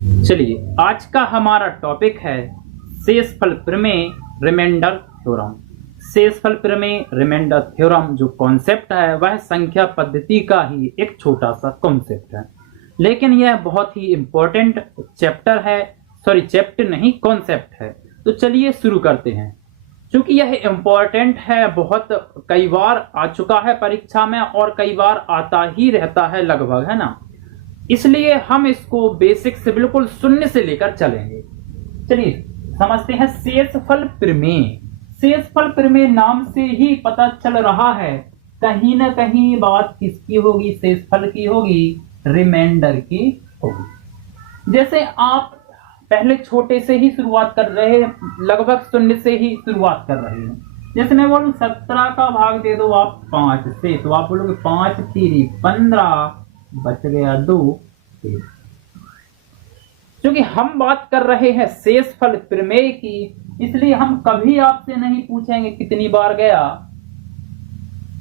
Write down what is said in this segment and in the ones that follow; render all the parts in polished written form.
चलिए, आज का हमारा टॉपिक है शेषफल प्रमेय रिमाइंडर थ्योरम। शेषफल प्रमेय रिमाइंडर थ्योरम जो कॉन्सेप्ट है वह संख्या पद्धति का ही एक छोटा सा कॉन्सेप्ट है, लेकिन यह बहुत ही इम्पोर्टेंट चैप्टर है, चैप्टर नहीं कॉन्सेप्ट है। तो चलिए शुरू करते हैं। क्योंकि यह इम्पोर्टेंट है, बहुत कई बार आ चुका है परीक्षा में और कई बार आता ही रहता है लगभग, है ना। इसलिए हम इसको बेसिक से बिल्कुल शून्य से लेकर चलेंगे। चलिए समझते हैं शेषफल प्रमेय। शेषफल प्रमेय नाम से ही पता चल रहा है कहीं ना कहीं बात किसकी होगी, शेषफल की होगी, रिमाइंडर की होगी। जैसे आप पहले छोटे से ही शुरुआत कर रहे हैं, लगभग शून्य से ही शुरुआत कर रहे हैं। जैसे मैं बोलूं 17 का भाग दे दो आप 5 से, तो आप बोलोगे 5 3 15, बच गया 2। क्योंकि हम बात कर रहे हैं शेषफल प्रमेय की, इसलिए हम कभी आपसे नहीं पूछेंगे कितनी बार गया,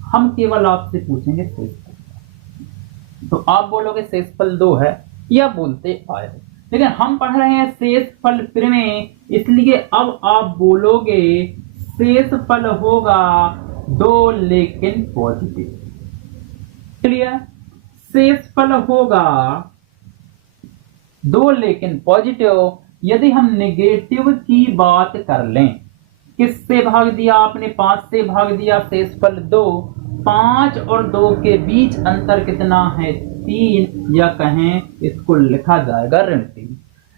हम केवल आपसे पूछेंगे शेषफल। तो आप बोलोगे शेषफल 2 है, या बोलते आए, लेकिन हम पढ़ रहे हैं शेषफल प्रमेय, इसलिए अब आप बोलोगे शेषफल होगा 2 लेकिन पॉजिटिव। क्लियर? शेषफल होगा 2 लेकिन पॉजिटिव। यदि हम नेगेटिव की बात कर लें, किससे भाग दिया आपने, 5 से भाग दिया, शेषफल 2। 5 और 2 के बीच अंतर कितना है, 3, या कहें इसको लिखा जाएगा ऋण 3।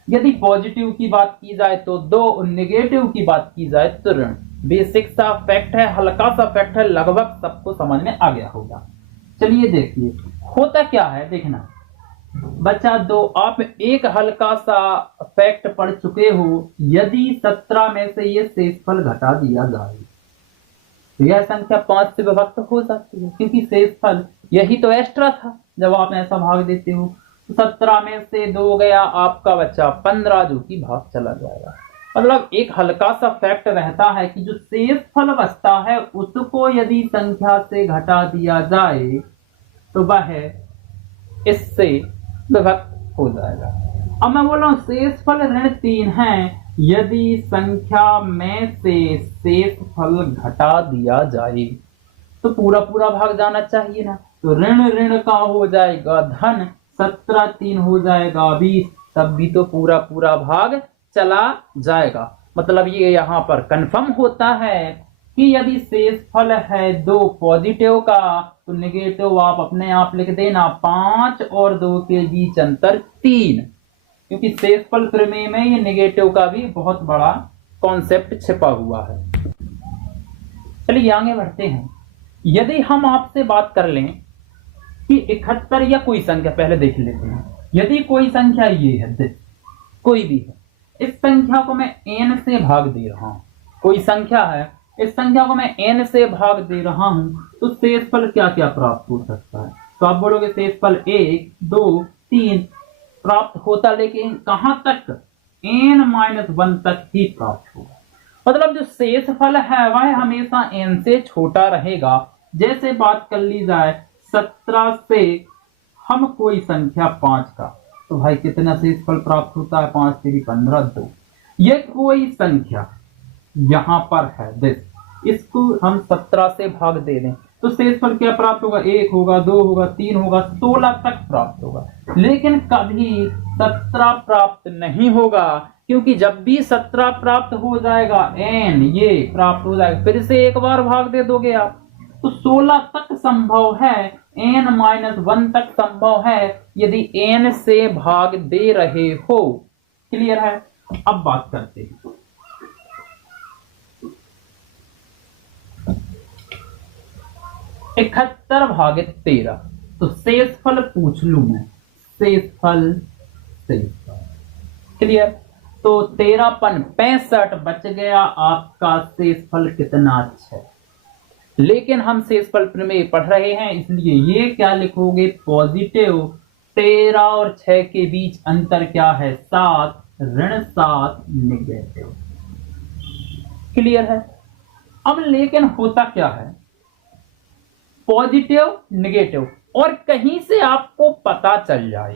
यदि पॉजिटिव की बात की जाए तो 2 और नेगेटिव की बात की जाए तो ऋण। बेसिक सा फैक्ट है, हल्का सा फैक्ट है, लगभग सबको समझ में आ गया होगा। चलिए देखिए होता क्या है, देखना बच्चा 2, आप एक हल्का सा फैक्ट पढ़ चुके हो। यदि 17 में से ये शेषफल घटा दिया जाए तो यह संख्या 5 से विभक्त हो सकती है, क्योंकि शेषफल यही तो एक्स्ट्रा था जब आप ऐसा भाग देते हो। तो 17 में से 2 गया, आपका बच्चा 15, जो कि भाग चला जाएगा। मतलब एक हल्का सा फैक्ट रहता है कि जो शेषफल बचता है उसको यदि संख्या से घटा दिया जाए तो वह इससे विभक्त हो जाएगा। अब मैं बोल रहा हूं शेषफल ऋण 3 है, यदि संख्या में से शेषफल घटा दिया जाए तो पूरा पूरा भाग जाना चाहिए ना। तो ऋण ऋण का हो जाएगा धन, 17 3 हो जाएगा 20, तब भी तो पूरा पूरा भाग चला जाएगा। मतलब ये यहाँ पर कंफर्म होता है कि यदि शेषफल है 2 पॉजिटिव का तो नेगेटिव आप अपने आप लिख देना, 5 और 2 के बीच अंतर 3, क्योंकि शेषफल प्रमेय में ये नेगेटिव का भी बहुत बड़ा कॉन्सेप्ट छिपा हुआ है। चलिए आगे बढ़ते हैं। यदि हम आपसे बात कर लें कि 71 या कोई संख्या, पहले देख लेते हैं। यदि कोई संख्या ये है, कोई भी है, इस संख्या को मैं n से भाग दे रहा हूं, कोई संख्या है, इस संख्या को मैं n से भाग दे रहा हूं, तो शेषफल क्या क्या प्राप्त हो सकता है। तो आप बोलोगे शेषफल 1 2 3 प्राप्त होता, लेकिन कहां तक, n-1 तक ही प्राप्त होगा। मतलब जो शेषफल है वह हमेशा n से छोटा रहेगा। जैसे बात कर ली जाए 17 से हम कोई संख्या 5 का, तो भाई कितना शेषफल प्राप्त होता है, 5 3 15 2। ये कोई संख्या यहां पर है दिस, इसको हम 17 से भाग दे दें तो शेषफल क्या प्राप्त होगा, 1 होगा 2 होगा 3 होगा 16 तक प्राप्त होगा। लेकिन कभी 17 प्राप्त नहीं होगा, क्योंकि जब भी 17 प्राप्त हो जाएगा n ये प्राप्त हो जाएगा, फिर से एक बार भाग दे दोगे आप, तो 16 तक संभव है, n-1 तक संभव है यदि n से भाग दे रहे हो। क्लियर है? अब बात करते हैं 71 भागे 13, तो शेषफल पूछ लू मैं, शेषफल। क्लियर? तो 13 65 बच गया, आपका शेषफल कितना 6। लेकिन हम शेषफल प्रमेय पढ़ रहे हैं, इसलिए ये क्या लिखोगे, पॉजिटिव। 13 और 6 के बीच अंतर क्या है, 7, ऋण 7 नेगेटिव। क्लियर है? अब लेकिन होता क्या है, पॉजिटिव नेगेटिव, और कहीं से आपको पता चल जाए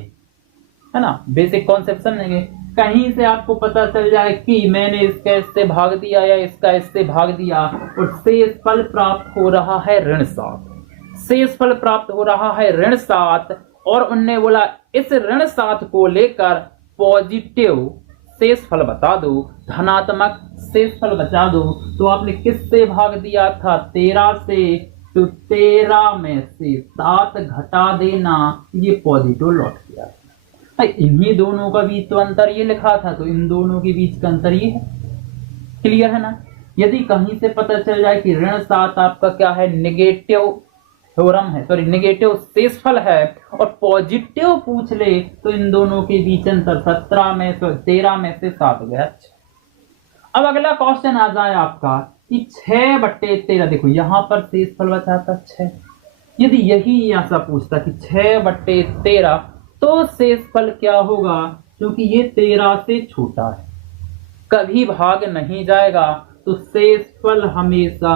है ना, बेसिक कॉन्सेप्ट समझेंगे। कहीं से आपको पता चल जाए कि मैंने इसका इससे भाग दिया या इसका इससे भाग दिया और शेष फल प्राप्त हो रहा है ऋण 7, शेष फल प्राप्त हो रहा है ऋण 7, और उनने बोला इस ऋण 7 को लेकर पॉजिटिव शेष फल बता दो, धनात्मक शेष फल बता दो। तो आपने किससे भाग दिया था? 13 से, तो 13 में से 7 घटा देना, ये पॉजिटिव लौट गया। इन्हीं दोनों का बीच तो अंतर ये लिखा था, तो इन दोनों के बीच का अंतर ये है। क्लियर है ना। यदि कहीं से पता चल जाए कि ऋण 7 आपका क्या है, नेगेटिव थ्योरम है, सॉरी नेगेटिव शेषफल है, और पॉजिटिव पूछ ले तो इन दोनों के बीच अंतर 13 में से 7 गया। अब अगला क्वेश्चन आ जाए आपका कि 6/13, देखो यहां पर शेषफल बचा था 6, यदि यही ऐसा पूछता कि 6/13 तो शेषफल क्या होगा, क्योंकि ये 13 से छोटा है, कभी भाग नहीं जाएगा, तो शेषफल हमेशा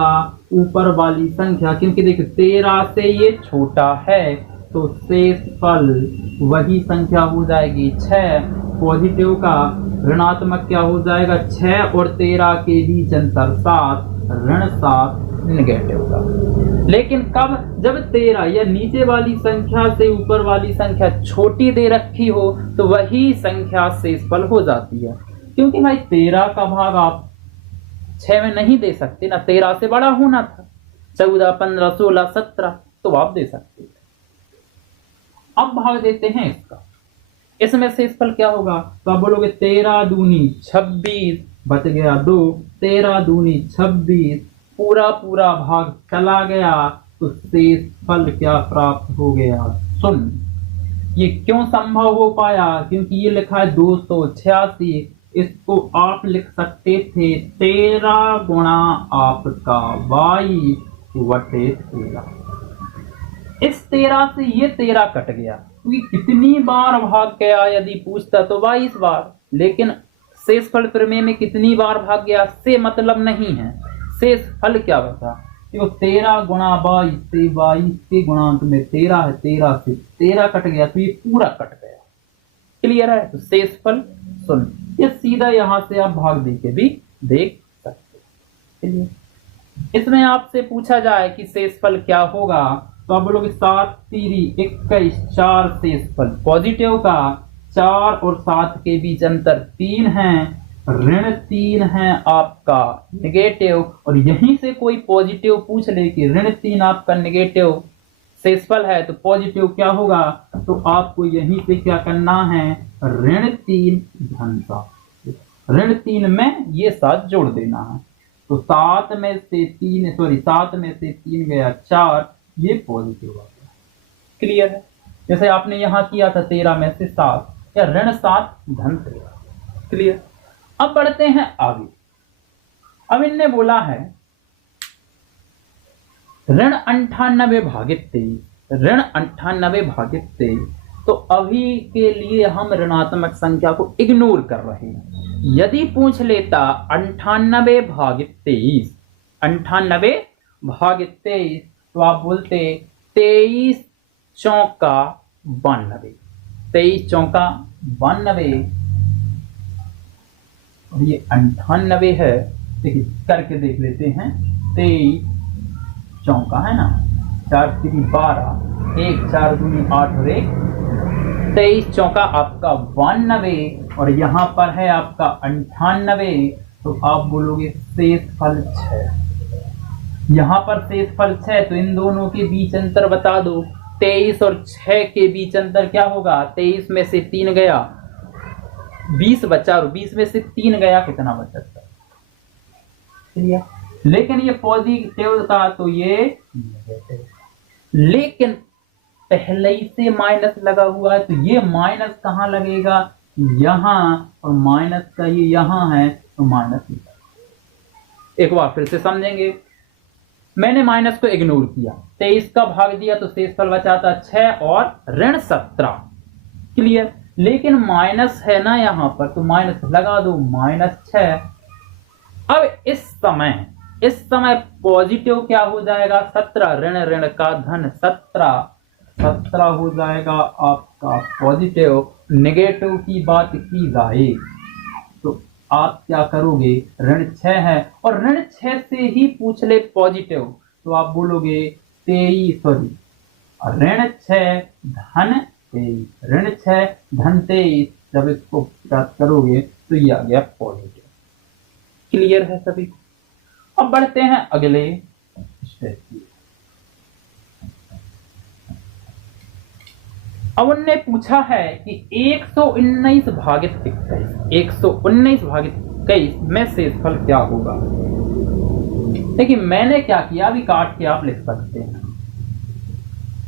ऊपर वाली संख्या, क्योंकि देखिए 13 से ये छोटा है, तो शेषफल वही संख्या हो जाएगी 6, पॉजिटिव का ऋणात्मक क्या हो जाएगा 6 और 13 के बीच अंतर 7, ऋण 7 निगेटिव का। लेकिन कब? जब 13 या नीचे वाली संख्या से ऊपर वाली संख्या छोटी दे रखी हो तो वही संख्या शेषफल हो जाती है, क्योंकि भाई 13 का भाग आप 6 में नहीं दे सकते ना, 13 से बड़ा होना था, 14, 15, 16, 17 तो आप दे सकते थे। अब भाग देते हैं इसका, इसमें शेषफल क्या होगा, तो आप बोलोगे 13 दूनी 26, बच गया 2, 13 दूनी 26, पूरा भाग चला गया, तो शेषफल क्या प्राप्त हो गया, 0। ये क्यों संभव हो पाया, क्योंकि ये लिखा है 286, इसको आप लिख सकते थे 13 गुणा आपका 22/13। इस 13 से ये 13 कट गया, क्योंकि कितनी बार भाग गया यदि पूछता तो 22 बार, लेकिन शेषफल प्रमेय में कितनी बार भाग गया से मतलब नहीं है, शेषफल क्या बचा, तो 13 गुणा 22 से 22 के गुणांक में 13 है, 13 से 13 कट गया, तो ये पूरा कट गया। क्लियर है, तो शेषफल 0। ये सीधा यहां से आप भाग दे के भी देख सकते हैं। इसमें आपसे पूछा जाए कि शेषफल क्या होगा, तो आप बोलोगे 7 तिरी 21, 4 शेषफल पॉजिटिव का, 4 और 7 के बीच अंतर 3 है, ऋण 3 है आपका नेगेटिव, और यहीं से कोई पॉजिटिव पूछ ले कि ऋण 3 आपका नेगेटिव शेषफल है, तो पॉजिटिव क्या होगा, तो आपको यहीं से क्या करना है, ऋण 3 धन 7, ऋण 3 में ये 7 जोड़ देना है, तो 7 में से 3 गया 4, ये पॉजिटिव आ गया। क्लियर है। जैसे आपने यहां किया था 13 में से 7 या ऋण 7 धन 13। क्लियर। अब बढ़ते हैं आगे। अब इनने बोला है ऋण 98 भागित 23, ऋण 98 भागित 23, तो अभी के लिए हम ऋणात्मक संख्या को इग्नोर कर रहे हैं। यदि पूछ लेता 98 भागित 23, 98 भागित 23, तो आप बोलते 23 चौका 92, 23 चौका 92, और ये 98 है, देखिए करके देख लेते हैं, 23 चौका है ना, 4 3 12, 1 4 दूनी 8 और 1, 23 चौका आपका 92, और यहाँ पर है आपका 98, तो आप बोलोगे शेषफल 6। यहाँ पर शेषफल 6, तो इन दोनों के बीच अंतर बता दो, 23 और 6 के बीच अंतर क्या होगा, 23 में से 3 गया 20 बचा, और 20 में से 3 गया कितना बचा, लेकिन ये पॉजिटिव था तो ये नेगेटिव, लेकिन पहले ही से माइनस लगा हुआ है, तो ये माइनस कहाँ लगेगा, यहाँ, और माइनस का ये यहाँ है, तो माइनस। एक बार फिर से समझेंगे, मैंने माइनस को इग्नोर किया, 23 का भाग दिया तो शेषफल बचा था 6 और ऋण 17। क्लियर। लेकिन माइनस है ना यहाँ पर, तो माइनस लगा दो, -6। अब इस समय पॉजिटिव क्या हो जाएगा, 17, ऋण ऋण का धन 17, 17 हो जाएगा आपका पॉजिटिव। नेगेटिव की बात की जाए तो आप क्या करोगे, ऋण 6 है और ऋण 6 से ही पूछ ले पॉजिटिव तो आप बोलोगे 23, सॉरी ऋण 6 धन 23, ऋण 6 धन 23। जब इसको प्राप्त करोगे तो ये आ गया पॉजिटिव। क्लियर है सभी को? अब बढ़ते हैं अगले स्टेप की। अब उनने पूछा है कि 119 भागित 21, 119 भागित 21 में शेषफल क्या होगा। देखिए मैंने क्या किया, अभी काट के आप लिख सकते हैं।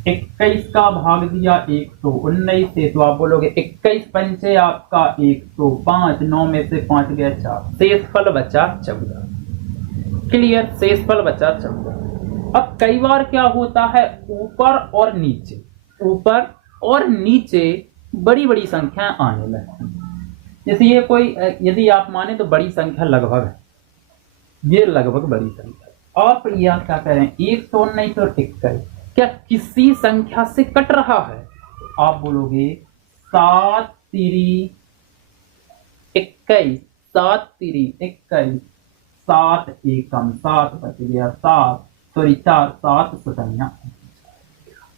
21 का भाग दिया 119 से तो आप बोलोगे 21 पंचे आपका 105, 9 में से 5 गया 4, शेषफल बचा 14। क्लियर, शेषफल बचा 14। अब कई बार क्या होता है, ऊपर और नीचे, ऊपर और नीचे बड़ी बड़ी संख्या आने लगती है। जैसे ये कोई, यदि आप माने तो बड़ी संख्या लगभग है, ये लगभग बड़ी संख्या। आप यह क्या करें, 119 और 21 क्या किसी संख्या से कट रहा है? आप बोलोगे 7 तिरी 21, 7 तिरी 21, 7 एकम 7 बच गया 7, सॉरी 4, 7 सतन्या।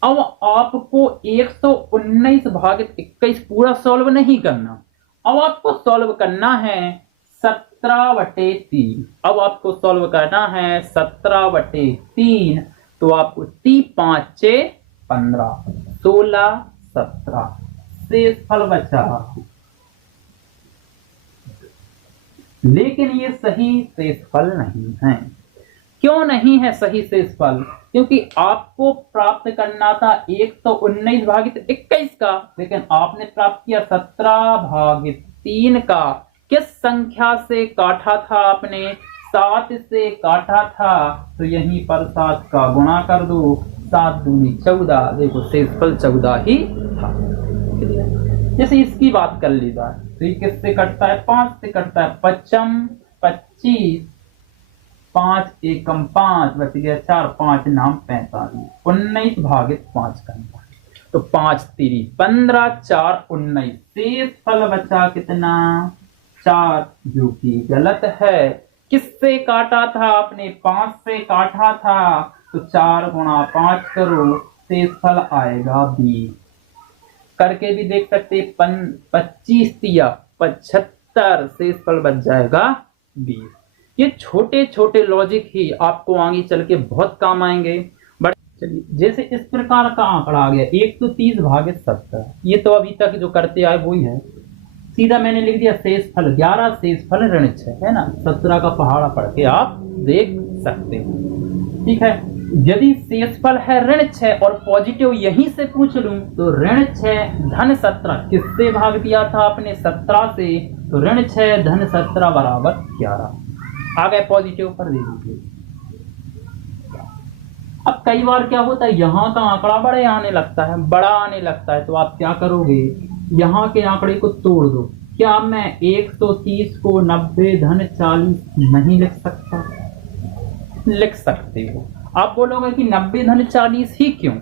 अब आपको 119 भागित 21 पूरा सॉल्व नहीं करना, अब आपको सॉल्व करना है 17/3। अब आपको सॉल्व करना है 17/3, तो आपको 3 5 6 15, 16 17 शेषफल बचा। लेकिन ये सही शेषफल नहीं है। क्यों नहीं है सही शेषफल? क्योंकि आपको प्राप्त करना था 119 भागित 21 का, लेकिन आपने प्राप्त किया 17/3 का। किस संख्या से काटा था आपने? 7 से काटा था, तो यहीं पर 7 का गुणा कर दो, 7 दूनी 14। देखो शेषफल 14 ही था। जैसे इसकी बात कर ली जाए तो ये किससे कटता है? 5 से कटता है। 55 25, 5 एकम 5 बच गया 4, 5 नाम 45, 19 भागित 5 करना है तो 5 तिरी 15, 4 19, शेषफल बचा कितना? 4, जो कि गलत है। किससे काटा था आपने? 5 से काटा था, तो 4 गुणा 5 करो, शेषफल आएगा 20। करके भी देख सकते, 25 तिया 75, शेषफल बच जाएगा 20। ये छोटे छोटे लॉजिक ही आपको आगे चल के बहुत काम आएंगे। बट चलिए, जैसे इस प्रकार का आंकड़ा आ गया 130 भागित 70, ये तो अभी तक जो करते आए वही है। सीधा मैंने लिख दिया शेषफल 11, शेषफल ऋण 6 है ना। 17 का पहाड़ा पढ़ के आप देख सकते हैं। ठीक है, यदि शेषफल है ऋण 6 और पॉजिटिव यहीं से पूछ लूं तो ऋण 6 धन 17 किससे भाग दिया था आपने? 17 से, तो ऋण 6 धन 17 बराबर 11 आ गए। पॉजिटिव पर दे दीजिए। अब कई बार क्या होता है, यहाँ का आंकड़ा बड़े आने लगता है, बड़ा आने लगता है, तो आप क्या करोगे, यहाँ के आंकड़े को तोड़ दो। क्या मैं 130 को 90 धन 40 नहीं लिख सकता? लिख सकते हो। आप बोलोगे कि 90 धन 40 ही क्यों,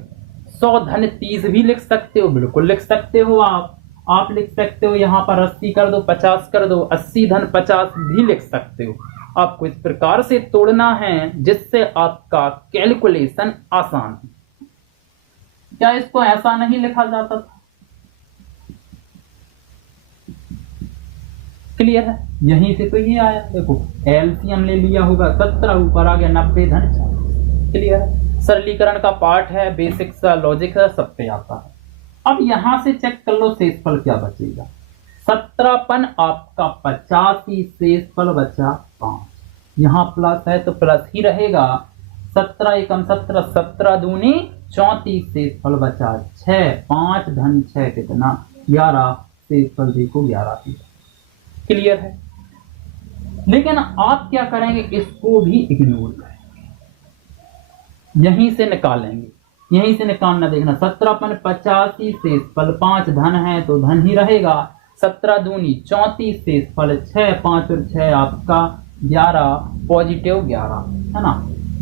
100 धन 30 भी लिख सकते हो। बिल्कुल लिख सकते हो। आप लिख सकते हो, यहाँ पर 80 कर दो, 50 कर दो, 80 धन 50 भी लिख सकते हो। आपको इस प्रकार से तोड़ना है जिससे आपका कैलकुलेशन आसान है। क्या इसको ऐसा नहीं लिखा जाता था? क्लियर है? यहीं से तो ये आया। देखो एलसीएम ले लिया होगा, 17 ऊपर आ गया 90 धन 40। क्लियर है? सरलीकरण का पार्ट है, बेसिक सा लॉजिक है, सब पे आता है। अब यहां से चेक कर लो शेषफल क्या बचेगा। 17 आपका 85, शेषफल बचा 5। यहाँ प्लस है तो प्लस ही रहेगा। 17 एकम 17, 17 दूनी 34, शेषफल बचा 6, 5 धन 6 कितना? 11, शेषफल देखो 11। क्लियर है? लेकिन आप क्या करेंगे, इसको भी इग्नोर करेंगे, यहीं से निकालेंगे, यहीं से निकालना। देखना 17 85, शेषफल 5 धन है तो धन ही रहेगा। 17 दूनी 34, शेषफल 6, 5 और 6 आपका 11, पॉजिटिव 11 है ना।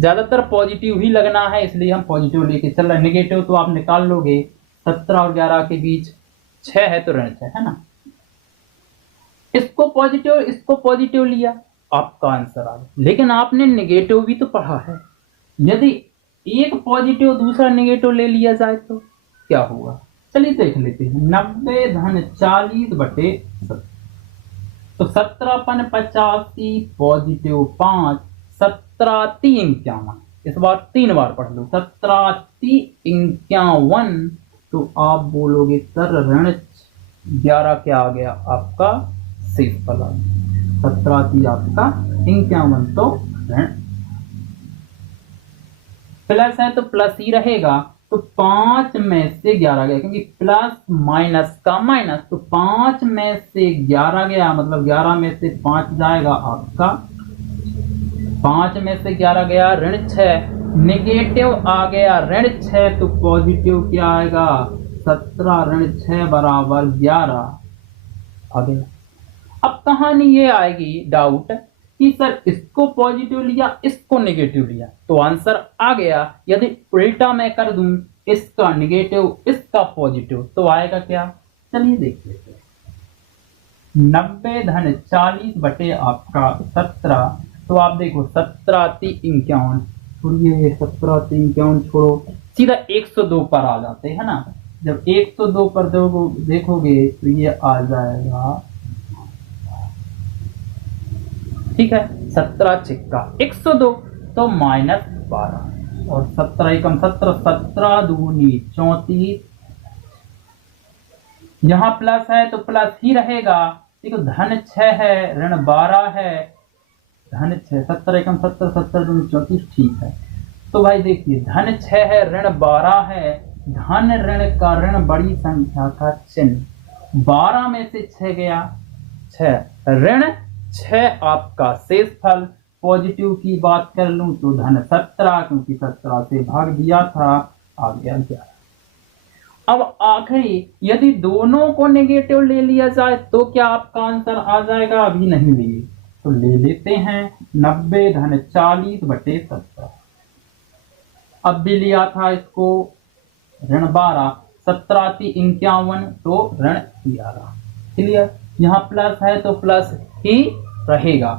ज्यादातर पॉजिटिव ही लगना है, इसलिए हम पॉजिटिव लेके चल रहे हैं। नेगेटिव तो आप निकाल लोगे, 17 और 11 के बीच 6 है तो ऋण 6 है ना। इसको पॉजिटिव लिया, आपका आंसर आ गया। लेकिन आपने नेगेटिव भी तो पढ़ा है, यदि एक पॉजिटिव दूसरा नेगेटिव ले लिया जाए तो क्या होगा, चलिए देख लेते हैं। 90 धन 40 बटे 70, तो 17 पन 85 पॉजिटिव 5, 17 3 51, इस बार 3 बार पढ़ लो, 17 3 51, तो आप बोलोगे सर ऋण 11 क्या आ गया आपका शेषफल आ गया। 17 3 आपका 51, तो ऋण प्लस है तो प्लस ही रहेगा, तो 5 में से 11 गया, क्योंकि प्लस माइनस का माइनस, तो 5 में से 11 गया, मतलब 11 में से 5 जाएगा आपका, 5 में से 11 गया ऋण 6, नेगेटिव आ गया ऋण 6, तो पॉजिटिव क्या आएगा 17 ऋण 6 बराबर 11 आ गया। अब कहानी ये आएगी डाउट कि सर इसको पॉजिटिव लिया इसको नेगेटिव लिया तो आंसर आ गया, यदि उल्टा मैं कर दूं इसका नेगेटिव इसका पॉजिटिव तो आएगा क्या, चलिए देख लेते हैं। 90 धन 40 बटे आपका 17, तो आप देखो 17 3 51, छोड़िए 17 3 51 छोड़ो, सीधा 102 पर आ जाते हैं ना। जब 102 पर देखोगे तो ये आ जाएगा, ठीक है, 17 छिक्का 102, तो -12, और 17 एकम 17, 17 दूनी 34, यहां प्लस है तो प्लस ही रहेगा, देखो धन 6 है ऋण 12 है, धन 6, 17 एकम 17, 17 दूनी 34, ठीक है। तो भाई देखिए धन 6 है ऋण 12 है, धन ऋण का ऋण बड़ी संख्या का चिन्ह, 12 में से 6 गया 6, ऋण 6 आपका शेषफल। पॉजिटिव की बात कर लूं तो धन 17, क्योंकि 17 से भाग दिया था, आ गया 11। अब आखिरी यदि दोनों को नेगेटिव ले लिया जाए तो क्या आपका आंसर आ जाएगा, अभी नहीं लिए तो ले लेते हैं। 90 धन 40 बटे 17, अब भी लिया था इसको ऋण 12, 17 3 51, तो ऋण 11, क्लियर। यहाँ प्लस है तो प्लस ही रहेगा,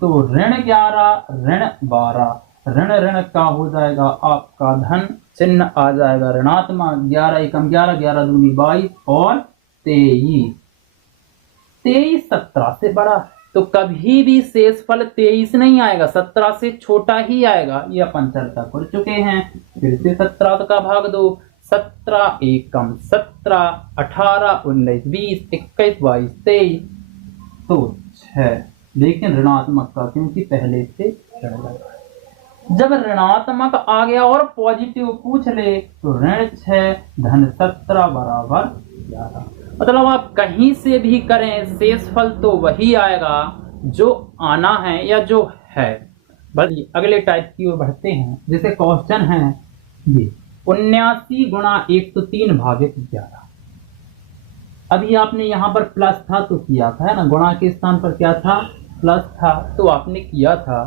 तो ऋण 11 ऋण 12, ऋण ऋण का हो जाएगा आपका धन, चिन्ह आ जाएगा ऋणात्मक, 11 एकम 11, 11 दूनी 22 और 23, 23 17 से बड़ा, तो कभी भी शेषफल 23 नहीं आएगा, 17 से छोटा ही आएगा, ये अपन चर्चा कर चुके हैं। फिर से 17 का भाग दो, 17 एकम 17, 18 19 20 21 22 23, तो 6, लेकिन ऋणात्मक का, क्योंकि पहले से ऋण लगा। जब ऋणात्मक आ गया और पॉजिटिव पूछ ले तो ऋण 6 धन 17 बराबर 11, मतलब आप कहीं से भी करें शेषफल तो वही आएगा जो आना है या जो है। बस अगले टाइप की ओर बढ़ते हैं, जैसे क्वेश्चन है ये 79 गुणा 103 भागित 11। अभी आपने यहाँ पर प्लस था तो किया था, है ना, गुणा के स्थान पर क्या था प्लस था तो आपने किया था,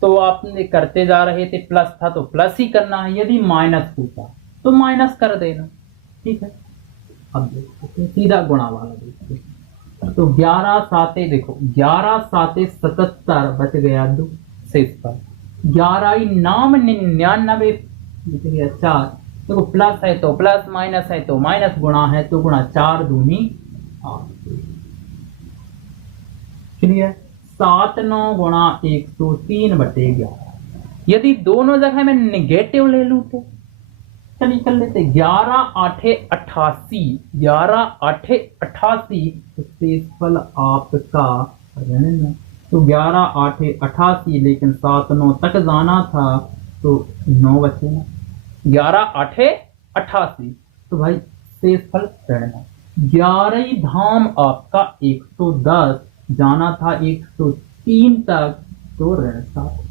तो आपने करते जा रहे थे, प्लस था तो प्लस ही करना है, यदि माइनस होता तो माइनस कर देना, ठीक है। अब देखो सीधा गुणा वाला देखते, तो 11 साते देखो 11 साते 77 बच गया 2 शेषफल, 11 नाम 99 बच गया 4, देखो प्लस है तो प्लस, माइनस है तो माइनस, गुणा है तो गुणा, 4 दूनी 8, क्लियर। 7 9 गुणा 103 बटे 11, यदि दोनों जगह में निगेटिव ले लूं तो चलिए कर लेते, 11 8 88, 11 8 88, तो शेषफल आपका ऋण, तो 11 8 88, लेकिन 7 9 तक जाना था तो 9 बचे ना, 11 8 88, तो भाई शेषफल ऋण, 11 धाम आपका 110, जाना था 103 तक तो ऋण 7,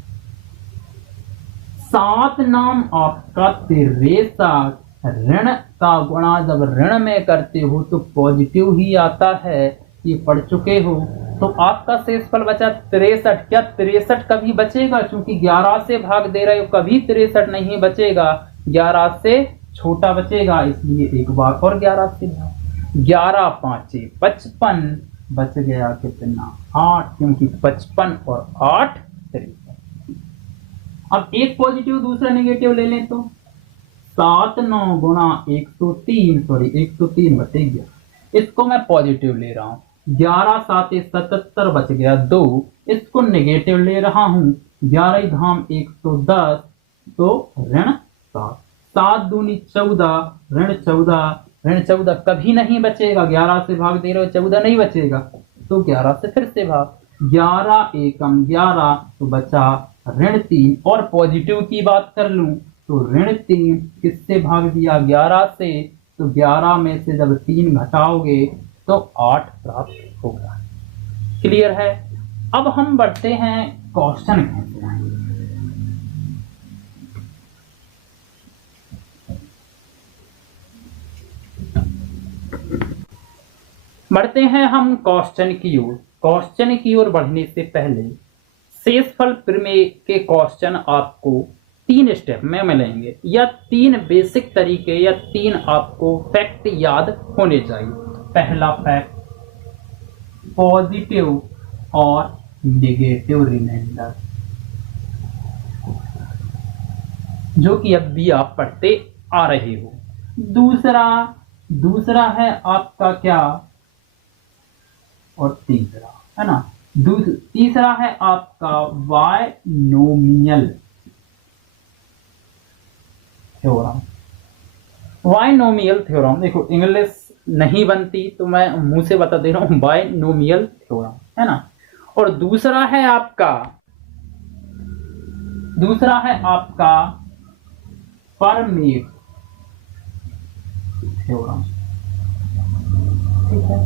7 नाम आपका 63, ऋण का गुणा जब ऋण में करते हो तो पॉजिटिव ही आता है, ये पढ़ चुके हो। तो आपका शेषफल बचा 63। क्या 63 कभी बचेगा? चूंकि 11 से भाग दे रहे हो, कभी 63 नहीं बचेगा, 11 से छोटा बचेगा, इसलिए एक बार और 11 से भाग। 11 5 55, बच गया कितना? 8, क्योंकि 55 और 8 63। अब एक पॉजिटिव दूसरा नेगेटिव ले लें तो 7 9 गुणा 103, सॉरी 103 बचेगा, इसको मैं पॉजिटिव ले रहा हूं। 11 7 77 बच गया 2, इसको नेगेटिव ले रहा हूं। 11 धाम 110, तो ऋण 7। 7 दूनी 14, ऋण 14, ऋण 14 कभी नहीं बचेगा, 11 से भाग दे रहे हो, 14 नहीं बचेगा, तो 11 से फिर से भाग। 11 एकम 11, तो बचा ऋण 3। और पॉजिटिव की बात कर लूं तो ऋण 3 किससे भाग दिया? 11 से, तो 11 में से जब 3 घटाओगे तो 8 प्राप्त होगा। क्लियर है? अब हम बढ़ते हैं क्वेश्चन कैसे आएंगे। बढ़ते हैं हम क्वेश्चन की ओर। क्वेश्चन की ओर बढ़ने से पहले शेषफल प्रमेय के क्वेश्चन आपको 3 स्टेप में मिलेंगे, या 3 बेसिक तरीके, या 3 आपको फैक्ट याद होने चाहिए। पहला फैक्ट, पॉजिटिव और नेगेटिव रिमाइंडर, जो कि अब भी आप पढ़ते आ रहे हो। दूसरा है आपका क्या, और तीसरा है ना, तीसरा है आपका बायनोमियल थ्योरम। बायनोमियल थ्योरम, देखो इंग्लिश नहीं बनती तो मैं मुंह से बता दे रहा हूं, बायनोमियल थ्योरम है ना। और दूसरा है आपका फर्मी थ्योरम। ठीक है,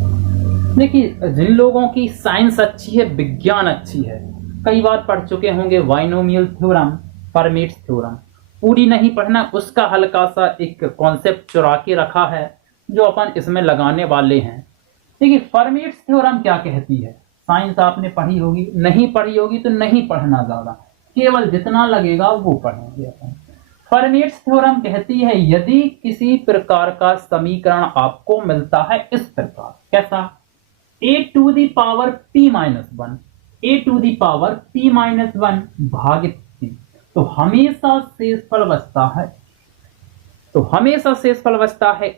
देखिए जिन लोगों की साइंस अच्छी है, विज्ञान अच्छी है, कई बार पढ़ चुके होंगे बायनोमियल थ्योरम, फर्मीट थ्योरम। पूरी नहीं पढ़ना, उसका हल्का सा एक कॉन्सेप्ट चुरा के रखा है जो अपन इसमें लगाने वाले हैं। देखिए फर्मीट थ्योरम क्या कहती है, साइंस आपने पढ़ी होगी, नहीं पढ़ी होगी तो नहीं पढ़ना, ज्यादा केवल जितना लगेगा वो पढ़ेंगे अपन। फर्मीट थ्योरम कहती है यदि किसी प्रकार का समीकरण आपको मिलता है इस प्रकार, कैसा, a to the power p minus 1, a to the power p minus 1 भागित c, तो हमेशा शेषफल बचता है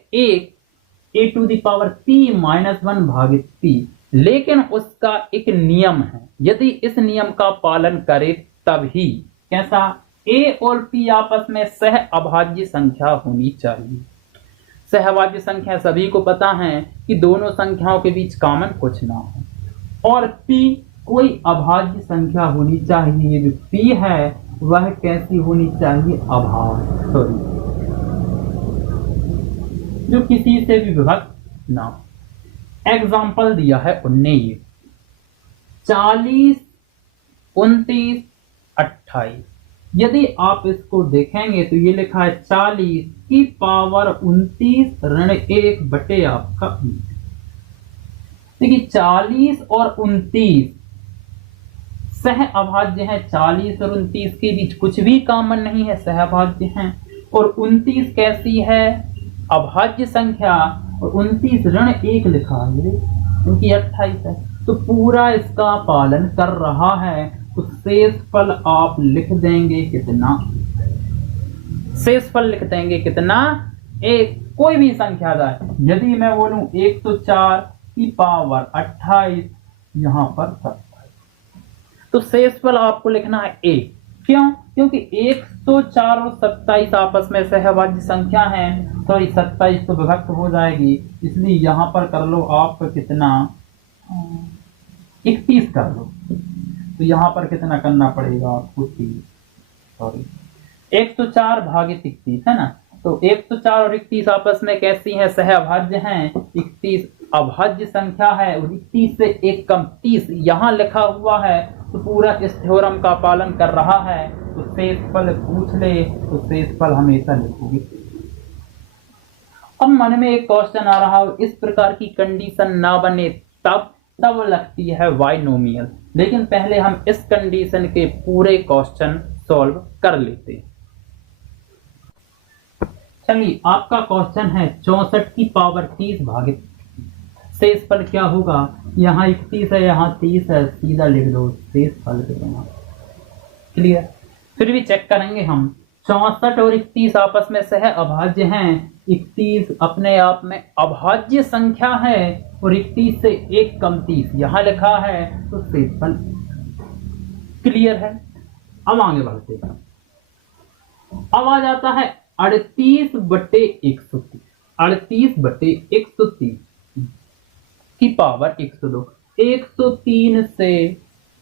a to the power p minus 1 भागित p। लेकिन उसका एक नियम है, यदि इस नियम का पालन करे तभी, कैसा, a और p आपस में सह अभाज्य संख्या होनी चाहिए। सहभाज्य संख्या सभी को पता है कि दोनों संख्याओं के बीच कॉमन कुछ ना हो, और p कोई अभाज्य संख्या होनी चाहिए। जो p है वह कैसी होनी चाहिए, जो किसी से भी विभक्त ना हो। एग्जाम्पल दिया है उनने ये 40 29 28, यदि आप इसको देखेंगे तो ये लिखा है 40 की पावर 29 ऋण 1 बटे आपका 19। देखिए 40 और 29 सह अभाज्य है, 40 और 29 के बीच कुछ भी कॉमन नहीं है, सह अभाज्य हैं। और 29 कैसी है, अभाज्य संख्या, और 29 ऋण 1 लिखा है क्योंकि 28 है, तो पूरा इसका पालन कर रहा है। तो शेषफल आप लिख देंगे कितना, शेषफल लिख देंगे कितना, एक कोई भी संख्या जाए, यदि मैं बोलूं 104 की पावर 28, यहां पर 27, तो शेषफल आपको लिखना है 1। क्यों? क्योंकि 104 और 27 आपस में सहभाज्य संख्या है, सॉरी 27 तो विभक्त हो जाएगी, इसलिए यहां पर कर लो आप कितना, 31 कर लो, तो यहां पर कितना करना पड़ेगा आपको, 30, सॉरी 104 भागित 31 है ना। तो 104 और 31 आपस में कैसी है, सहअभाज्य हैं। 31 अभाज्य संख्या है, 31 से 1 कम 30 यहां लिखा हुआ है, तो पूरा इस थ्योरम का पालन कर रहा है। तो शेषफल पूछ ले तो शेषफल हमेशा लिखोगे। अब मन में एक क्वेश्चन आ रहा हो, इस प्रकार की कंडीशन ना बने तब तब लगती है बाइनोमियल। लेकिन पहले हम इस कंडीशन के पूरे क्वेश्चन सॉल्व कर लेते हैं। चलिए, आपका क्वेश्चन है 64 की पावर 30 भागित शेषफल क्या होगा। यहाँ 31 है, यहाँ 30 है, सीधा लिख दो शेषफल कितना। क्लियर। फिर भी चेक करेंगे हम। 64 और 31 आपस में सह अभाज्य हैं। 31 अपने आप में अभाज्य संख्या है और 31 से एक कम 30 यहाँ लिखा है, तो शेषफल क्लियर है। अब आगे बढ़ते हैं। अब आ जाता है 38/130। 38/130 की पावर 102। 103 से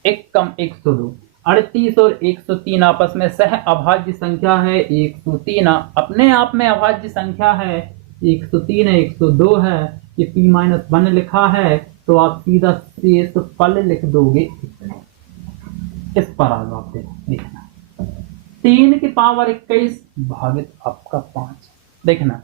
एक कम 102। 38 और 103 आपस में सह अभाज्य संख्या है। 103 अपने आप में अभाज्य संख्या है। 103 है, 102 है, ये p-1 लिखा है, तो आप सीधा शेषफल लिख दोगे। इस पर आ जाते देखना। 3 की पावर 21 भागित आपका 5। देखना,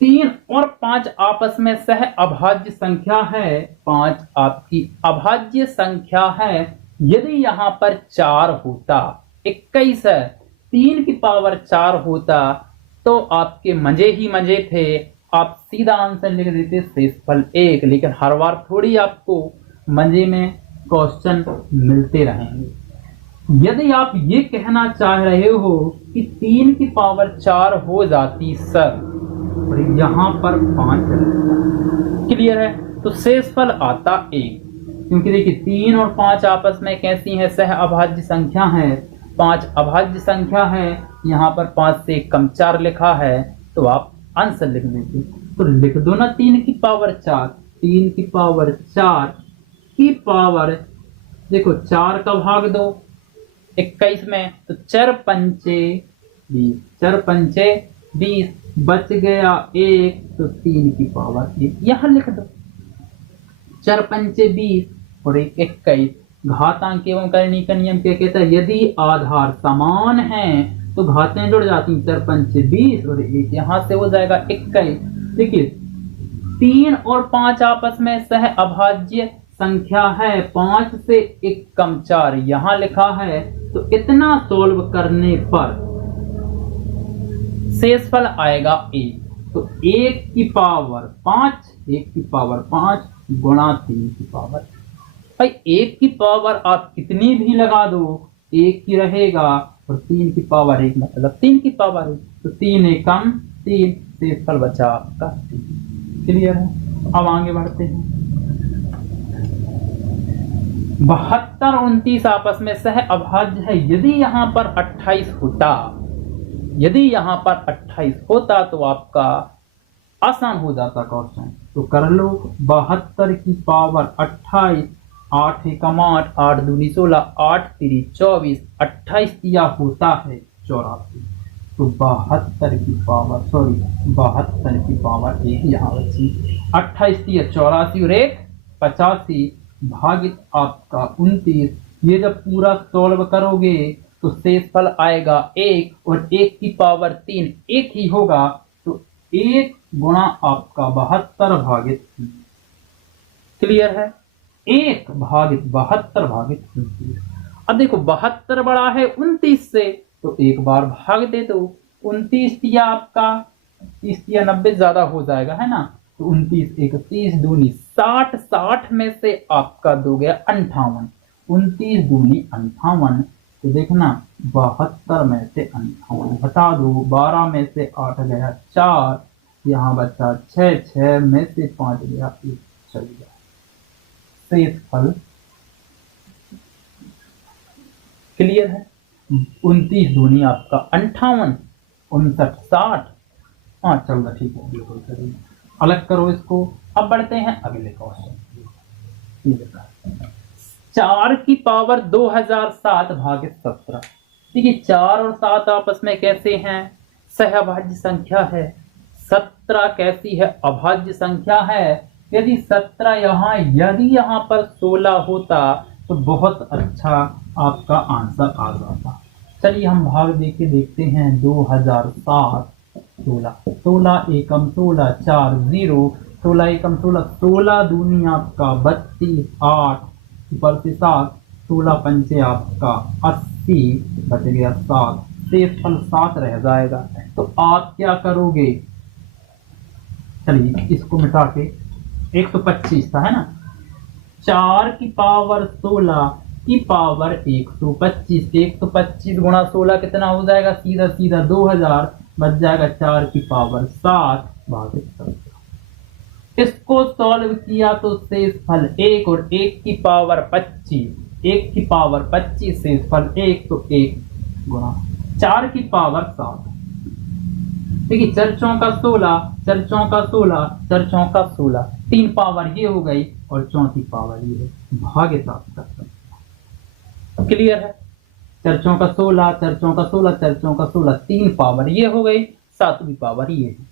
3 और 5 आपस में सह अभाज्य संख्या है। 5 आपकी अभाज्य संख्या है। यदि यहाँ पर 4 होता, 21 है, 3 की पावर 4 होता, तो आपके मजे ही मजे थे, आप सीधा आंसर लिख देते शेषफल 1। लेकिन हर बार थोड़ी आपको मजे में क्वेश्चन मिलते रहेंगे। यदि आप ये कहना चाह रहे हो कि 3 की पावर 4 हो जाती सर, और यहाँ पर 5 क्लियर है, तो शेषफल आता 1। क्योंकि देखिए 3 और 5 आपस में कैसी है, सह अभाज्य संख्या है। 5 अभाज्य संख्या है, यहाँ पर 5 से कम 4 लिखा है, तो आप आंसर लिख देंगे। तो लिख दो ना 3 की पावर 4। 3 की पावर 4 की पावर, देखो 4 का भाग दो 21 में, तो 4 पंचे 20, 4 पंचे 20, बच गया 1, तो 3 की पावर 1 यहाँ लिख दो। 4 पंचे 20 और 1 21। घातांक एवं करनी का नियम क्या कहता है, यदि आधार समान हैं तो घातें जुड़ जाती हैं। 4 पंचे 20 और 1 यहाँ से हो जाएगा 21। देखिए 3 और 5 आपस में सह अभाज्य संख्या है। 5 से एक कम 4 यहाँ लिखा है, तो इतना सोल्व करने पर शेषफल आएगा 1। तो 1 की पावर 5, 1 की पावर 5 गुणा 3 की पावर। भाई 1 की पावर आप कितनी भी लगा दो, 1 की रहेगा, और 3 की पावर 1 मतलब 3 की पावर 1, तो 3 एकम 3, शेषफल बचा आपका 3। क्लियर है। अब आगे बढ़ते हैं। 72 और 29 आपस में सह अभाज्य है। यदि यहाँ पर 28 होता, यदि यहाँ पर 28 होता तो आपका आसान हो जाता क्वेश्चन। तो कर लो 72 की पावर 28, 8 एकम 8, 8 दूनी 16, 8 3 24, 28 दिया होता है 84। तो 72 की पावर 72 की पावर 1 यहाँ बची। 28 दिया 84 और 1 85 भागित आपका 29। ये जब पूरा सॉल्व करोगे तो शेषफल आएगा 1, और 1 की पावर 3 1 ही होगा, तो 1 गुणा आपका 72 भागित 3। क्लियर है। 1 भागित 72 भागित 29। अब देखो 72 बड़ा है 29 से, तो एक बार भाग दे दो। 29 दिया आपका 30 दिया 90 ज्यादा हो जाएगा, है ना। तो 29 1 30 दूनी 60, 60 में से आपका दो गया 58, 29 दूनी 58। तो देखना 72 में से 58 हटा दो, 12 में से 8 गया 4, यहाँ बचा 6, 6 में से 5 गया 1, चल गया। शेषफल क्लियर है। 29 दूनी आपका 58, 59 60, हाँ चल रहा, ठीक है, बिल्कुल करेंगे। अलग करो इसको। अब बढ़ते हैं अगले क्वेश्चन। 4 की पावर 2007 भागित 17। देखिए 4 और 7 आपस में कैसे हैं, सहअभाज्य संख्या है। 17 कैसी है, अभाज्य संख्या है। यदि 17 यदि यहाँ पर 16 होता तो बहुत अच्छा आपका आंसर आ जाता। चलिए हम भाग देके देखते हैं। 2007 16, 16 एकम 16, 4 0, 16 एकम 16, 16 दूनी आपका 32, 8 ऊपर से 7, 16 पंचे आपका 80, बच गया 7, शेषफल 7 रह जाएगा। तो आप क्या करोगे, चलिए इसको मिटा के 125 था है ना, 4 की पावर 16 की पावर 125, 125 गुणा 16 कितना हो जाएगा, सीधा सीधा 2000, बच जाएगा 4 की पावर 7 भागित 17। इसको सॉल्व किया तो शेषफल 1 और 1 की पावर 25, 1 की पावर 25 शेषफल 1, तो 1 गुणा 4 की पावर 7। देखिए चर्चों का 16, चर्चों का 16, चर्चों का 16, 3 पावर ये हो गई और चौथी पावर ये है, भागे 7 कर सकते। क्लियर है, चर्चों का 16, चर्चों का 16, चर्चों का 16, 3 पावर ये हो गई, 7वीं पावर ये है।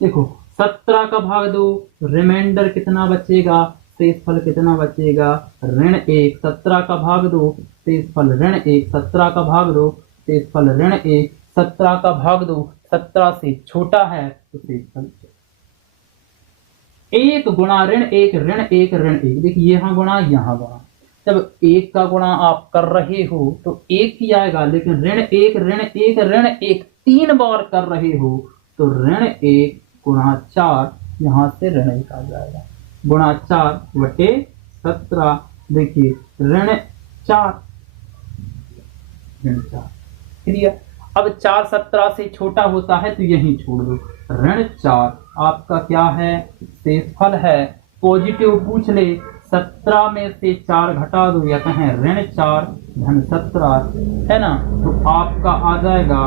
देखो 17 का भाग 2, रिमाइंडर कितना बचेगा, शेषफल कितना बचेगा, -1, 17 का भाग 2, शेषफल -1, 17 का भाग 2, शेषफल -1, 17 का भाग 2 17 से छोटा है तो शेषफल 1 गुणा -1, -1, -1, देखिए यहाँ गुणा यहाँ गुणा, जब 1 का गुणा आप कर रहे हो तो 1 ही आएगा, लेकिन -1, -1, -1 3 बार कर रहे हो तो -1 गुणा 4, यहाँ से -1 आ जाएगा, गुणा 4 बटे 17, देखिए -4, क्लियर। अब 4 17 से छोटा होता है तो यही छोड़ दो, -4 आपका क्या है, शेषफल है। पॉजिटिव पूछ ले, 17 में से 4 घटा दो या कहें -4 धन 17 है ना, तो आपका आ जाएगा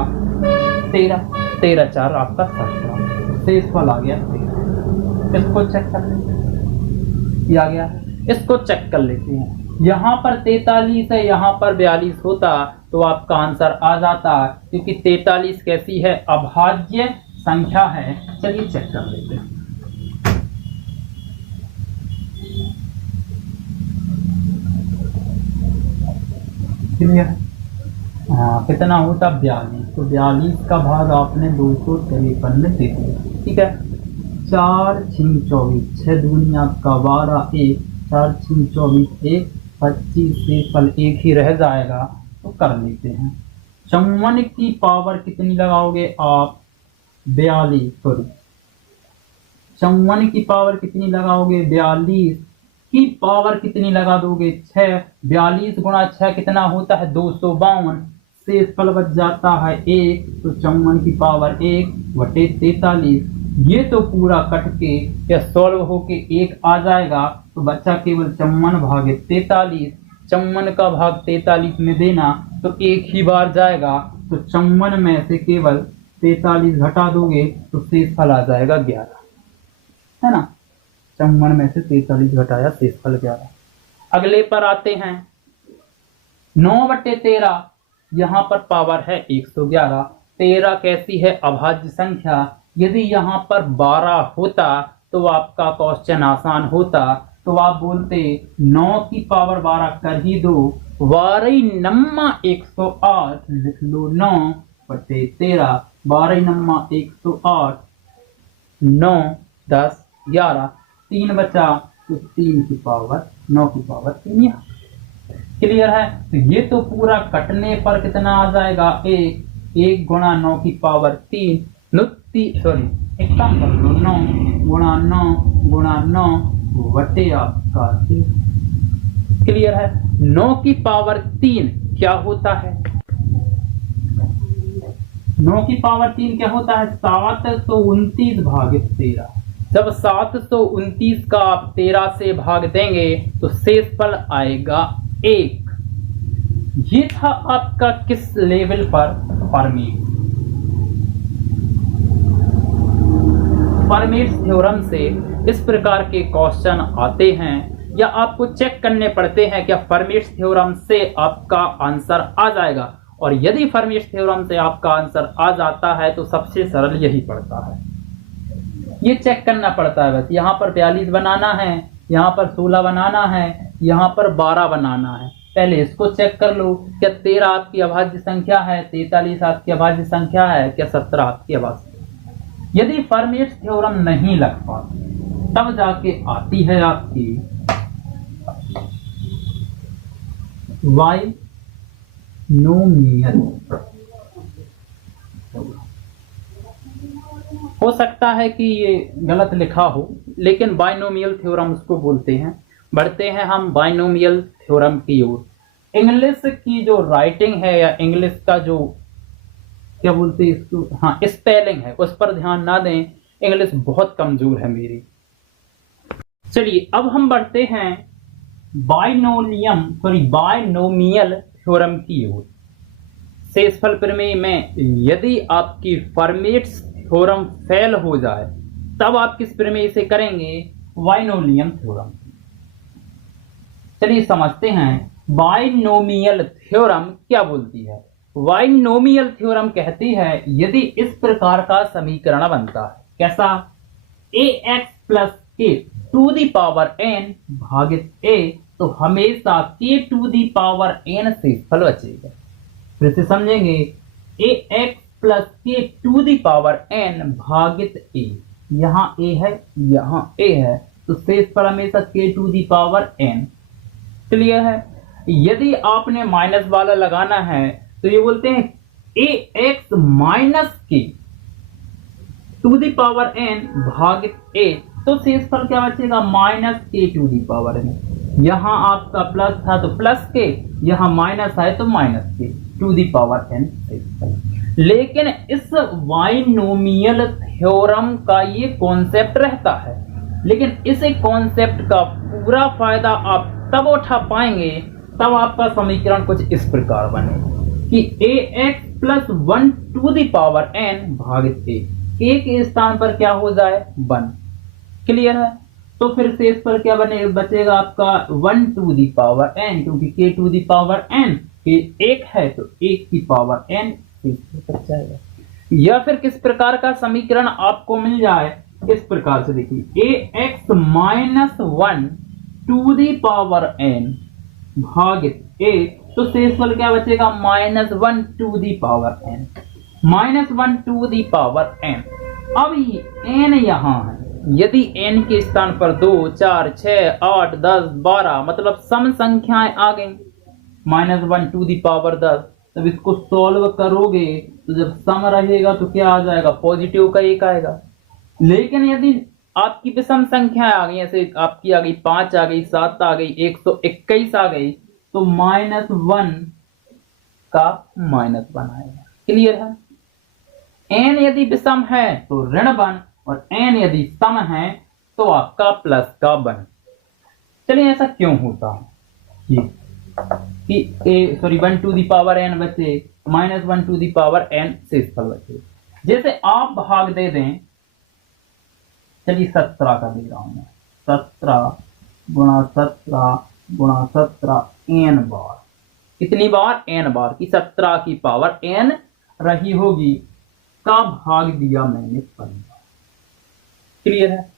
13, 13 4 आपका 17, शेषफल आ गया 13। इसको चेक कर लेते, आ गया, इसको चेक कर लेते हैं। यहाँ पर 43 है, यहाँ पर 42 होता तो आपका आंसर आ जाता, क्योंकि 43 कैसी है, अभाज्य संख्या है। चलिए चेक कर लेते हैं। क्लियर, हाँ कितना होता 42, तो 42 का भाग आपने 253 में दे दिया, ठीक है। 4 6 24, 6 दूनी आपका 12, 1 4 6 24, 1 25, शेषफल 1 ही रह जाएगा, तो कर लेते हैं। 54 की पावर कितनी लगाओगे आप, 42, सॉरी 54 की पावर कितनी लगाओगे, 42 की पावर कितनी लगा दोगे, 6, 42 गुणा 6 कितना होता है 252, शेषफल बच जाता है 1, तो 54 की पावर 1 बटे 43, ये तो पूरा कट के या सॉल्व होके 1 आ जाएगा, तो बच्चा केवल 54 भागे 43, 54 का भाग 43 में देना तो 1 ही बार जाएगा, तो 54 में से केवल 43 घटा दोगे तो शेषफल आ जाएगा 11, है ना। 54 में से 43 घटाया, शेषफल 11। अगले पर आते हैं, 9 बटे 13, यहाँ पर पावर है 111, 13 कैसी है, अभाज्य संख्या। यदि यहाँ पर 12 होता तो आपका क्वेश्चन आसान होता, तो आप बोलते 9 की पावर 12 कर ही दो, 12 नम्मा 108, लिख लो 9 बटे 13, 12 नम्मा 108, 9 10 11, 3 बचा तो 3 की पावर 9 की पावर 3 यहाँ। क्लियर है, तो ये तो पूरा कटने पर कितना आ जाएगा, 1 गुणा 9 की पावर 3, 1 काम कर लो, 9 गुणा 9 गुणा 9 बटे आपका 3। क्लियर है, 9 की पावर 3 क्या होता है, 9 की पावर 3 क्या होता है, 729 भागित 13। जब 729 का आप 13 से भाग देंगे तो शेषफल आएगा 1। ये था आपका किस लेवल पर, फर्मेट्स थ्योरम से इस प्रकार के क्वेश्चन आते हैं, या आपको चेक करने पड़ते हैं क्या फर्मेट्स थ्योरम से आपका आंसर आ जाएगा। और यदि फर्मेट्स थ्योरम से आपका आंसर आ जाता है तो सबसे सरल यही पड़ता है, ये चेक करना पड़ता है। बस यहाँ पर 42 बनाना है, यहाँ पर 16 बनाना है, यहाँ पर 12 बनाना है। पहले इसको चेक कर लो, क्या 13 आपकी अभाज्य संख्या है, 43 आपकी अभाज्य संख्या है, क्या 17 आपकी अभाज्य। यदि फर्मेट्स थ्योरम नहीं लग पाती तब जाके आती है आपकी बाइनोमियल। हो सकता है कि ये गलत लिखा हो, लेकिन बाइनोमियल थ्योरम उसको बोलते हैं। बढ़ते हैं हम बाइनोमियल थ्योरम की ओर। इंग्लिश की जो राइटिंग है या इंग्लिश का जो क्या बोलते हैं इसको, हाँ स्पेलिंग है, उस पर ध्यान ना दें, इंग्लिश बहुत कमजोर है मेरी। चलिए अब हम बढ़ते हैं बाइनोमियल थ्योरम की ओर। शेषफल प्रमेय में यदि आपकी फर्मेट्स थ्योरम फेल हो जाए तब आप किस प्रमेय से करेंगे? Binomial theorem. चलिए समझते हैं बाइनोमियल थ्योरम क्या बोलती है। बाइनोमियल थ्योरम कहती है यदि इस प्रकार का समीकरण बनता है, कैसा? ax plus k to the power n भागित a, तो हमेशा k to the power n शेषफल बचेगा। फिर से समझेंगे, ax plus k to the power n भागित a, यहाँ a है यहाँ a है, तो शेषफल हमेशा k to the power n। Clear है? यदि आपने माइनस वाला लगाना है तो ये बोलते हैं ax minus k to the power n भागित a, तो शेषफल क्या बचेगा? Minus k to the power n। यहाँ आपका प्लस था तो प्लस k, यहाँ माइनस है तो minus k to the power n शेषफल। लेकिन इस बाइनोमियल थ्योरम का ये कॉन्सेप्ट रहता है, लेकिन इस कॉन्सेप्ट का पूरा फायदा आप तब उठा पाएंगे तब आपका समीकरण कुछ इस प्रकार बनेगा कि ax plus 1 to the power n भागित a, k के स्थान पर क्या हो जाए? 1। क्लियर है? तो फिर शेष पर क्या बचेगा आपका 1 टू दी पावर n, क्योंकि k to the power n के 1 है तो 1 की पावर n बच जाएगा। या फिर किस प्रकार का समीकरण आपको मिल जाए? इस प्रकार से देखिए, ax minus 1 to the power n भागित a, तो शेषफल क्या बचेगा? Minus 1 to the power n, minus 1 to the power n। अब ये n यहाँ है, यदि n के स्थान पर 2, 4, 6, 8, 10, 12 मतलब सम संख्याएं आ गई, माइनस 1 टू दी पावर 10, तब इसको सॉल्व करोगे तो जब सम रहेगा तो क्या आ जाएगा? पॉजिटिव का 1 आएगा। लेकिन यदि आपकी विषम संख्या आ गई, ऐसे आपकी आ गई 5 आ गई, 7 आ गई, 121 आ गई, तो माइनस 1 का माइनस 1 आएगा। क्लियर है? n यदि विषम है तो ऋण 1 और n यदि सम है तो आपका प्लस का 1। चलिए ऐसा क्यों होता है कि 1 टू दी पावर n बचे, minus 1 to the power n शेषफल बचे। जैसे आप भाग दे दें, चलिए 17 का दे रहा हूं मैं, 17 गुणा 17 गुणा 17 n बार। कितनी बार? n बार की 17 की पावर n रही होगी, का भाग दिया मैंने 15। क्लियर है?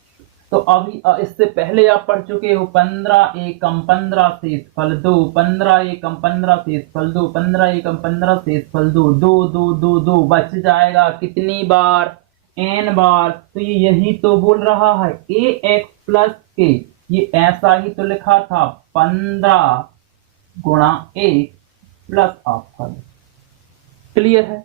तो अभी इससे पहले आप पढ़ चुके हो 15 एकम 15 शेषफल 2, 15 एकम 15 शेषफल 2, 15 एकम 15 शेषफल 2, 2 2 2 2 बच जाएगा कितनी बार? n बार। तो ये यही तो बोल रहा है ax प्लस k, ये ऐसा ही तो लिखा था 15 गुणा 1 प्लस आपका 2। क्लियर है?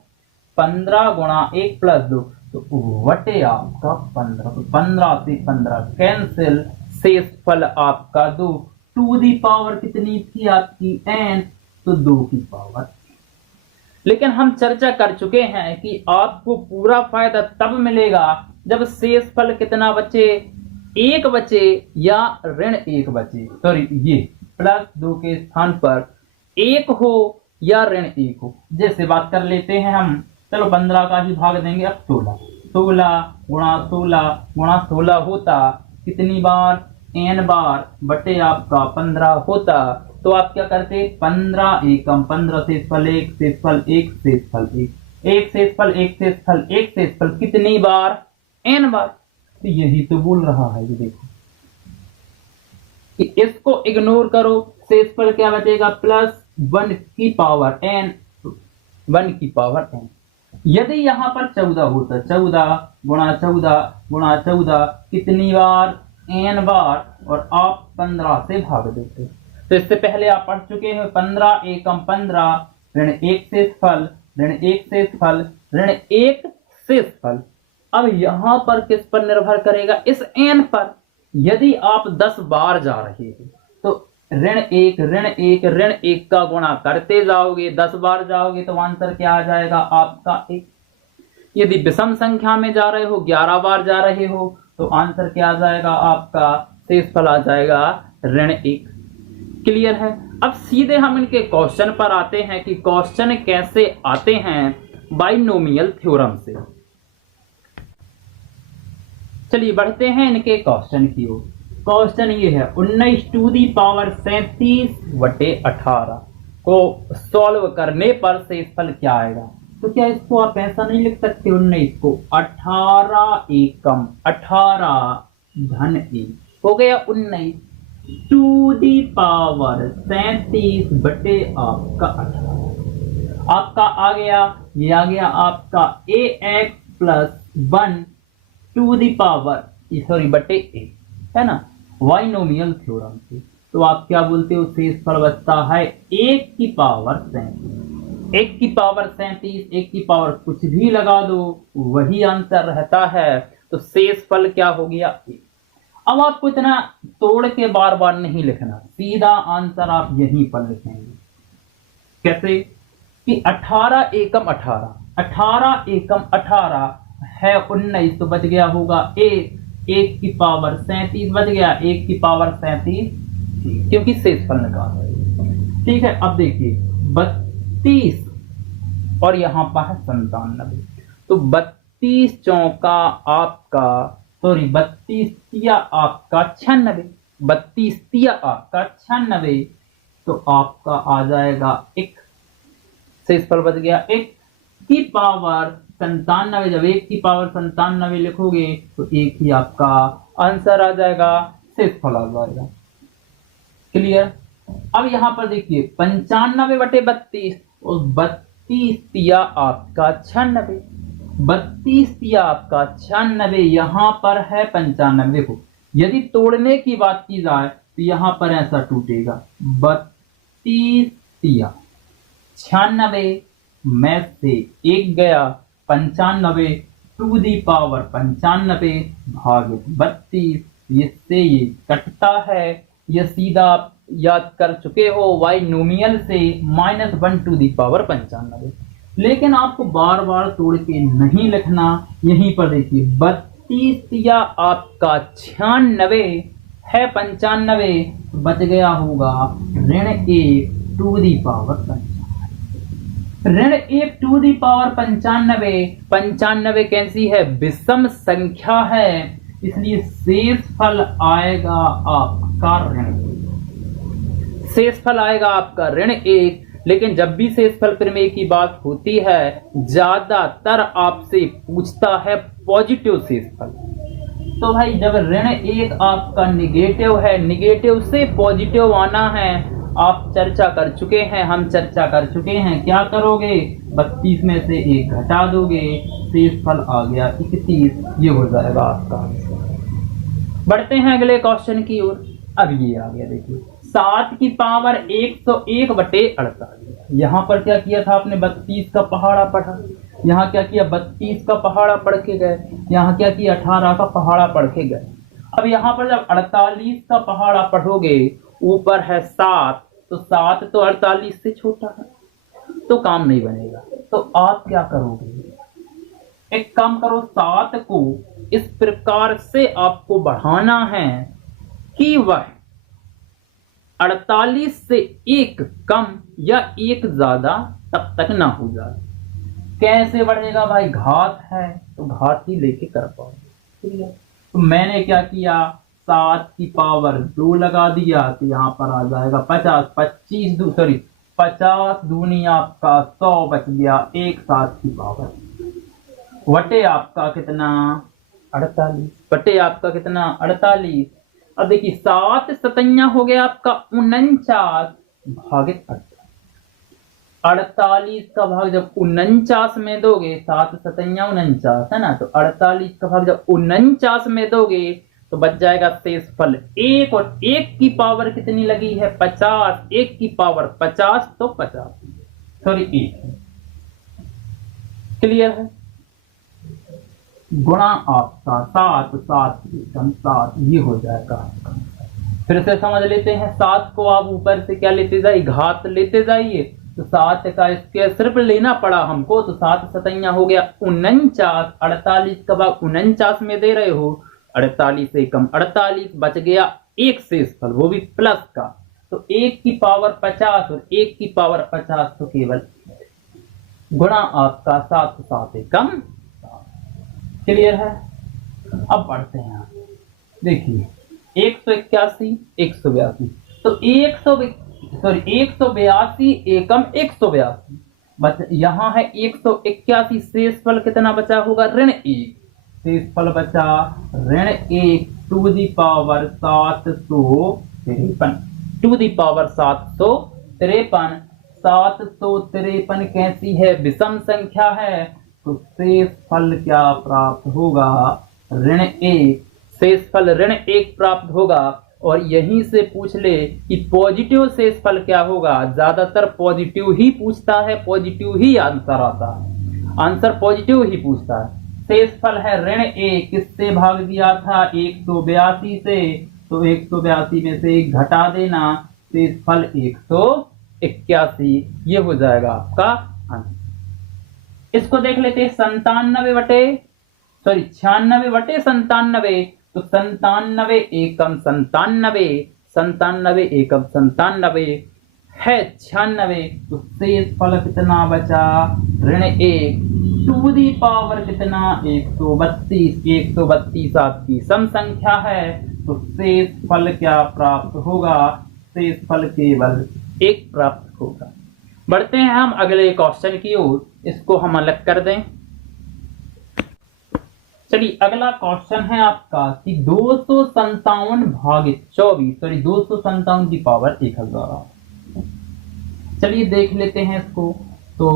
15 गुणा 1 प्लस 2 तो वटे आपका 15, तो 15 से 15 कैंसिल, शेषफल आपका 2 टू दी पावर कितनी थी आपकी? n, तो 2 की पावर। लेकिन हम चर्चा कर चुके हैं कि आपको पूरा फायदा तब मिलेगा जब शेषफल कितना बचे? 1 बचे या ऋण 1 बचे, सॉरी ये प्लस 2 के स्थान पर 1 हो या ऋण 1 हो। जैसे बात कर लेते हैं हम, चलो 15 का ही भाग देंगे अब 16, 16 गुणा 16 गुणा 16 होता कितनी बार? n बार बटे आपका 15 होता। तो आप क्या करते? 15 एकम 15 शेषफल 1 शेषफल 1 शेषफल 1 1 शेषफल 1 शेषफल 1 शेषफल कितनी बार? n बार। तो यही तो बोल रहा है, ये देखो कि इसको इग्नोर करो, शेषफल क्या बचेगा? प्लस 1 की पावर n, 1 की पावर n। यदि यहाँ पर 14 होता, 14 गुणा 14 गुणा 14 कितनी बार? n बार और आप 15 से भाग देते। तो इससे पहले आप पढ़ चुके हैं 15 एकम 15 ऋण 1 शेषफल ऋण 1 शेषफल ऋण 1 शेषफल। अब यहां पर किस पर निर्भर करेगा? इस n पर। यदि आप 10 बार जा रहे हो तो ऋण 1 ऋण 1 ऋण 1 का गुणा करते जाओगे, 10 बार जाओगे तो आंसर क्या आ जाएगा आपका 1। यदि विषम संख्या में जा रहे हो, 11 बार जा रहे हो तो आंसर क्या आ जाएगा आपका? शेषफल आ जाएगा ऋण 1। क्लियर है? अब सीधे हम इनके क्वेश्चन पर आते हैं कि क्वेश्चन कैसे आते हैं बाइनोमियल थ्योरम से। चलिए बढ़ते हैं इनके क्वेश्चन की ओर। क्वेश्चन ये है 19 टू दी पावर 37/18 को सॉल्व करने पर शेषफल क्या आएगा? तो क्या इसको आप ऐसा नहीं लिख सकते 19 को 18 एकम 18 धन 1 हो गया 19 टू दी पावर 37 बटे आपका 18 आपका आ गया, ये आ गया आपका ax plus 1 to the power sorry बटे a, है ना, बाइनोमियल थ्योरम से। तो आप क्या बोलते हो? शेषफल बचता है 1 की पावर 37। 1 की पावर 37, 1 की पावर कुछ भी लगा दो वही आंसर रहता है। तो शेषफल क्या हो गया 1। अब आपको इतना तोड़ के बार बार नहीं लिखना, सीधा आंसर आप यहीं पर लिखेंगे। कैसे? कि 18 एकम 18 18 एकम 18 है 19 तो बच गया होगा 1 की पावर 37 बच गया, 1 की पावर 37 क्योंकि शेषफल निकाल रहे। ठीक है, अब देखिए 32 और यहां पर है 97। तो 32 चौका आपका सॉरी 32 तिया आपका 96, 32 तिया आपका 96। तो आपका आ जाएगा 1, शेषफल बच गया 1 की पावर 97। जब 1 की पावर 97 लिखोगे तो 1 ही आपका आंसर आ जाएगा, शेषफल आ जाएगा। क्लियर? अब यहां पर देखिए 95/32 और 32 तिया आपका 96, 32 तिया आपका 96, यहां पर है 95। देखो यदि तोड़ने की बात की जाए तो यहां पर ऐसा टूटेगा 32 तिया 96 में से 1 गया 95 टू दी पावर 95 भागित 32, इससे ये कटता है। यह सीधा आप याद कर चुके हो बाइनोमियल से -1 टू दी पावर 95। लेकिन आपको बार बार तोड़ के नहीं लिखना। यहीं पर देखिए 32 या आपका 96 है 95, बच गया होगा ऋण 1 टू दी पावर 95। ऋण 1 टू दी पावर 95, 95 कैसी है? विषम संख्या है, इसलिए शेषफल आएगा आपका ऋण 1। शेषफल आएगा आपका ऋण 1। लेकिन जब भी शेषफल प्रमेय की बात होती है ज्यादातर आपसे पूछता है पॉजिटिव शेषफल। तो भाई जब ऋण 1 आपका निगेटिव है, निगेटिव से पॉजिटिव आना है, आप चर्चा कर चुके हैं, हम चर्चा कर चुके हैं। क्या करोगे? 32 में से 1 घटा दोगे, शेषफल आ गया 31। ये हो जाएगा आपका। बढ़ते हैं अगले क्वेश्चन की ओर। अब ये आ गया, देखिए 7 की पावर 101/48। यहाँ पर क्या किया था आपने? 32 का पहाड़ा पढ़ा। यहाँ क्या किया? 32 का पहाड़ा पढ़ के गए। यहाँ क्या किया? 18 का पहाड़ा पढ़ के गए। अब यहाँ पर जब 48 का पहाड़ा पढ़ोगे, ऊपर है 7, तो 7 तो 48 से छोटा है, तो काम नहीं बनेगा। तो आप क्या करोगे? एक काम करो, 7 को इस प्रकार से आपको बढ़ाना है कि वह 48 से 1 कम या 1 ज्यादा तब तक ना हो जाए। कैसे बढ़ेगा भाई? घात है तो घात ही लेके कर पाओगे। ठीक है, तो मैंने क्या किया? 7 की पावर 2 लगा दिया, तो यहाँ पर आ जाएगा 50। 50 दूनी आपका 100 बच गया। 1 7 की पावर वटे आपका कितना? 48 बटे आपका कितना? 48। अब देखिए 7 सतैया हो गया आपका 49 भागित 48 का भाग जब 49 में दोगे, 7 सतैया 49 है ना, तो 48 का भाग जब 49 में दोगे तो बच जाएगा शेषफल 1 और 1 की पावर कितनी लगी है 50, 1 की पावर 50 तो 50 सॉरी 1 क्लियर है। गुणा आपका 7, 7 एकम 7 ये हो जाएगा आपका। फिर से समझ लेते हैं, 7 को आप ऊपर से क्या लेते जाइए घात लेते जाइए, तो 7 का स्क्वायर सिर्फ लेना पड़ा हमको, तो 7 सतैया हो गया 49, 48 का भाग 49 में दे रहे हो, 48 से कम 48 बच गया एक शेषफल वो भी प्लस का, तो 1 की पावर 50 और 1 की पावर 50 तो केवल गुणा आपका 7, 7 एकम 7 क्लियर है। अब बढ़ते हैं देखिए 181, 182 तो 182 एकम 182 बच, यहाँ है 181 शेषफल कितना बचा होगा ऋण 1, शेषफल बचा ऋण 1 to the power 753 to the power 753। 753 कैसी है विषम संख्या है, तो शेषफल क्या प्राप्त होगा ऋण 1, शेषफल ऋण 1 प्राप्त होगा। और यहीं से पूछ ले कि पॉजिटिव शेषफल क्या होगा, ज्यादातर पॉजिटिव ही पूछता है, पॉजिटिव ही आंसर आता है, आंसर पॉजिटिव ही पूछता है। शेषफल है ऋण 1, किससे भाग दिया था 182 से, तो 182 में से 1 घटा देना, शेषफल 181 ये हो जाएगा आपका आंसर। इसको देख लेते हैं 97 बटे 96 तो 97 एकम 97 एकम 97 है 96, तो शेषफल कितना बचा ऋण 1 टू दी पावर कितना 132, 132 आपकी सम संख्या है, तो शेषफल क्या प्राप्त होगा, शेषफल केवल 1 प्राप्त होगा। बढ़ते हैं हम अगले क्वेश्चन की ओर, इसको हम अलग कर दें। चलिए अगला क्वेश्चन है आपका कि 257 भागित 24 257 की पावर 1000। चलिए देख लेते हैं इसको, तो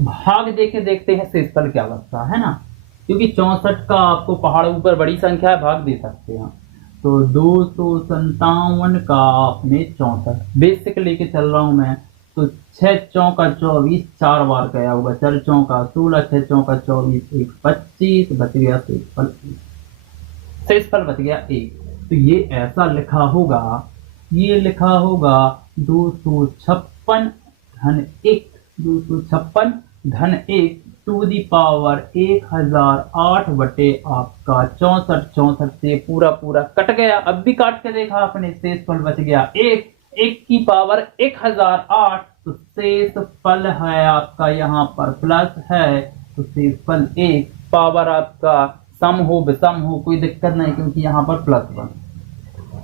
भाग देके देखते हैं शेषफल क्या बचता है ना, क्योंकि 64 का आपको पहाड़ ऊपर बड़ी संख्या है भाग दे सकते हैं, तो 257 का आपने 64 बेसिक लेके चल रहा हूं मैं, तो 6 चौका 24 4 बार गया होगा, 4 चौका 16, 6 चौका 24 1 25 बच गया शेषफल बच गया 1। तो ये ऐसा लिखा होगा, ये लिखा होगा 256 धन 1 256 धन 1 टू दी पावर 1008 बटे आपका 64 से पूरा कट गया, अब भी काट के देखा आपने, शेषफल बच गया 1 की पावर 1008, तो शेषफल है आपका यहाँ पर प्लस है, तो शेषफल 1 पावर आपका सम हो विषम हो कोई दिक्कत नहीं, क्योंकि यहाँ पर प्लस 1।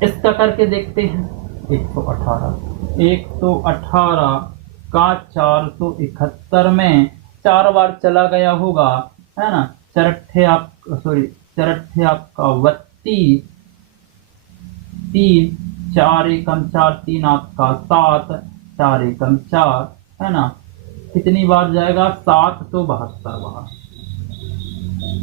इसका करके देखते हैं 118 का 471 में 4 बार चला गया होगा है ना, चरठे आपका 32 3 4 एकम 4 3 आपका 7 4 एकम 4 है ना, कितनी बार जाएगा 7 तो 72 बार,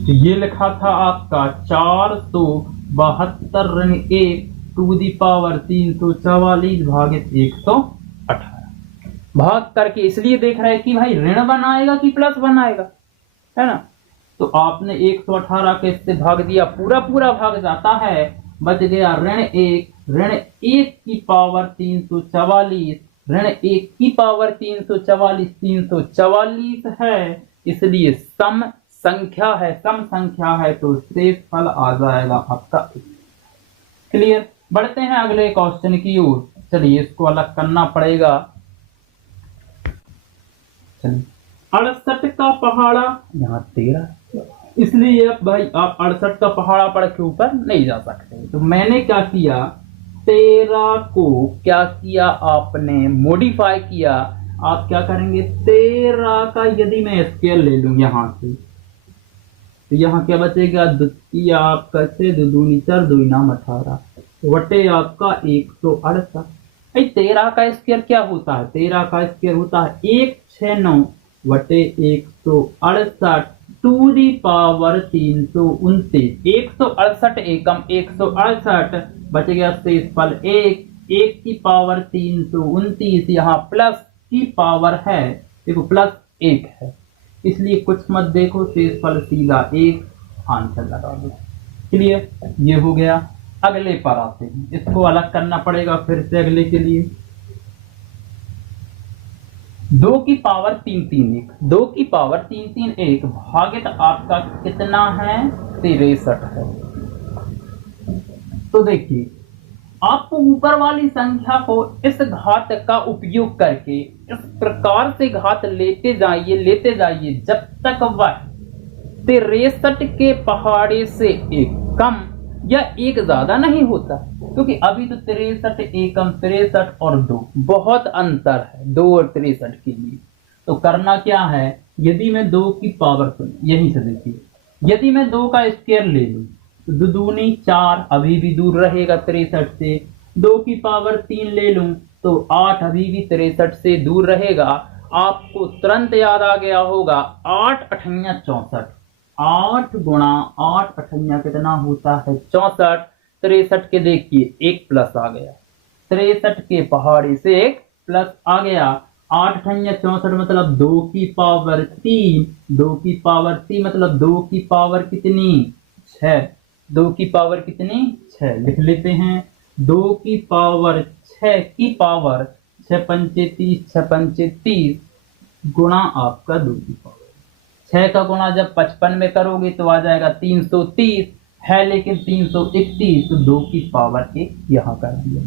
तो ये लिखा था आपका 472 ऋण 1 टू दी पावर 344 भागित 118। भाग करके इसलिए देख रहे हैं कि भाई ऋण बनाएगा कि प्लस बनाएगा है ना, तो आपने 118 के इससे भाग दिया, पूरा भाग जाता है, बच गया ऋण 1 की पावर 344 ऋण 1 की पावर 344 है, इसलिए सम संख्या है तो शेषफल आ जाएगा आपका। क्लियर। बढ़ते हैं अगले क्वेश्चन की ओर, चलिए इसको अलग करना पड़ेगा। 68 का पहाड़ा यहाँ 13, इसलिए अब भाई आप 68 का पहाड़ा पढ़ के ऊपर नहीं जा सकते, तो मैंने क्या किया 13 को क्या किया आपने मॉडिफाई किया। आप क्या करेंगे 13 का यदि मैं स्केल ले लूं यहाँ से, तो यहाँ क्या बचेगा द्वितीय आपका से 2 दूनी 4 2 नाम 18 वटे आपका 168। 13 का स्क्वायर क्या होता है, 13 का स्क्वायर होता है 169 वटे 168 टू दी पावर 329, 168 एकम 168, बच गया शेषफल 1, 1 की पावर 329, यहाँ प्लस की पावर है, देखो प्लस 1 है, इसलिए कुछ मत देखो, शेषफल सीधा 1, आंसर लगा दो। क्लियर, ये हो गया। अगले पर आते हैं, इसको अलग करना पड़ेगा फिर से अगले के लिए। 2 की पावर 331, 2 की पावर 331 भागित आपका कितना है, 63 है। तो देखिए, आपको ऊपर वाली संख्या को इस घात का उपयोग करके इस प्रकार से घात लेते जाइए जब तक वह 63 के पहाड़े से एक कम या एक ज्यादा नहीं होता, क्योंकि अभी तो 63 एकम 63 और 2 बहुत अंतर है, 2 और 63 के लिए। तो करना क्या है, यदि मैं 2 की पावर, यहीं से देखिए, यदि मैं 2 का स्क्वायर ले लूं तो 2 दूनी 4, अभी भी दूर रहेगा 63 से। 2 की पावर 3 ले लूं तो 8 अभी भी 63 से दूर रहेगा। आपको तुरंत याद आ गया होगा, 8 अठैया 64, 8 गुणा 8 अठैया कितना होता है, 64। 63 के देखिए एक प्लस आ गया, 63 के पहाड़ी से एक प्लस आ गया। 8 अठैया 64 मतलब 2 की पावर 3, 2 की पावर 3 मतलब 2 की पावर कितनी, 6, 2 की पावर कितनी, 6 लिख लेते हैं। 2 की पावर 6 की पावर 6 पंचे 30, 6 पंचे 30 गुणा आपका 2 की पावर 6 का गुणा जब 55 में करोगे तो आ जाएगा 330 है, लेकिन 331, तो 2 की पावर 1 यहाँ कर दिया।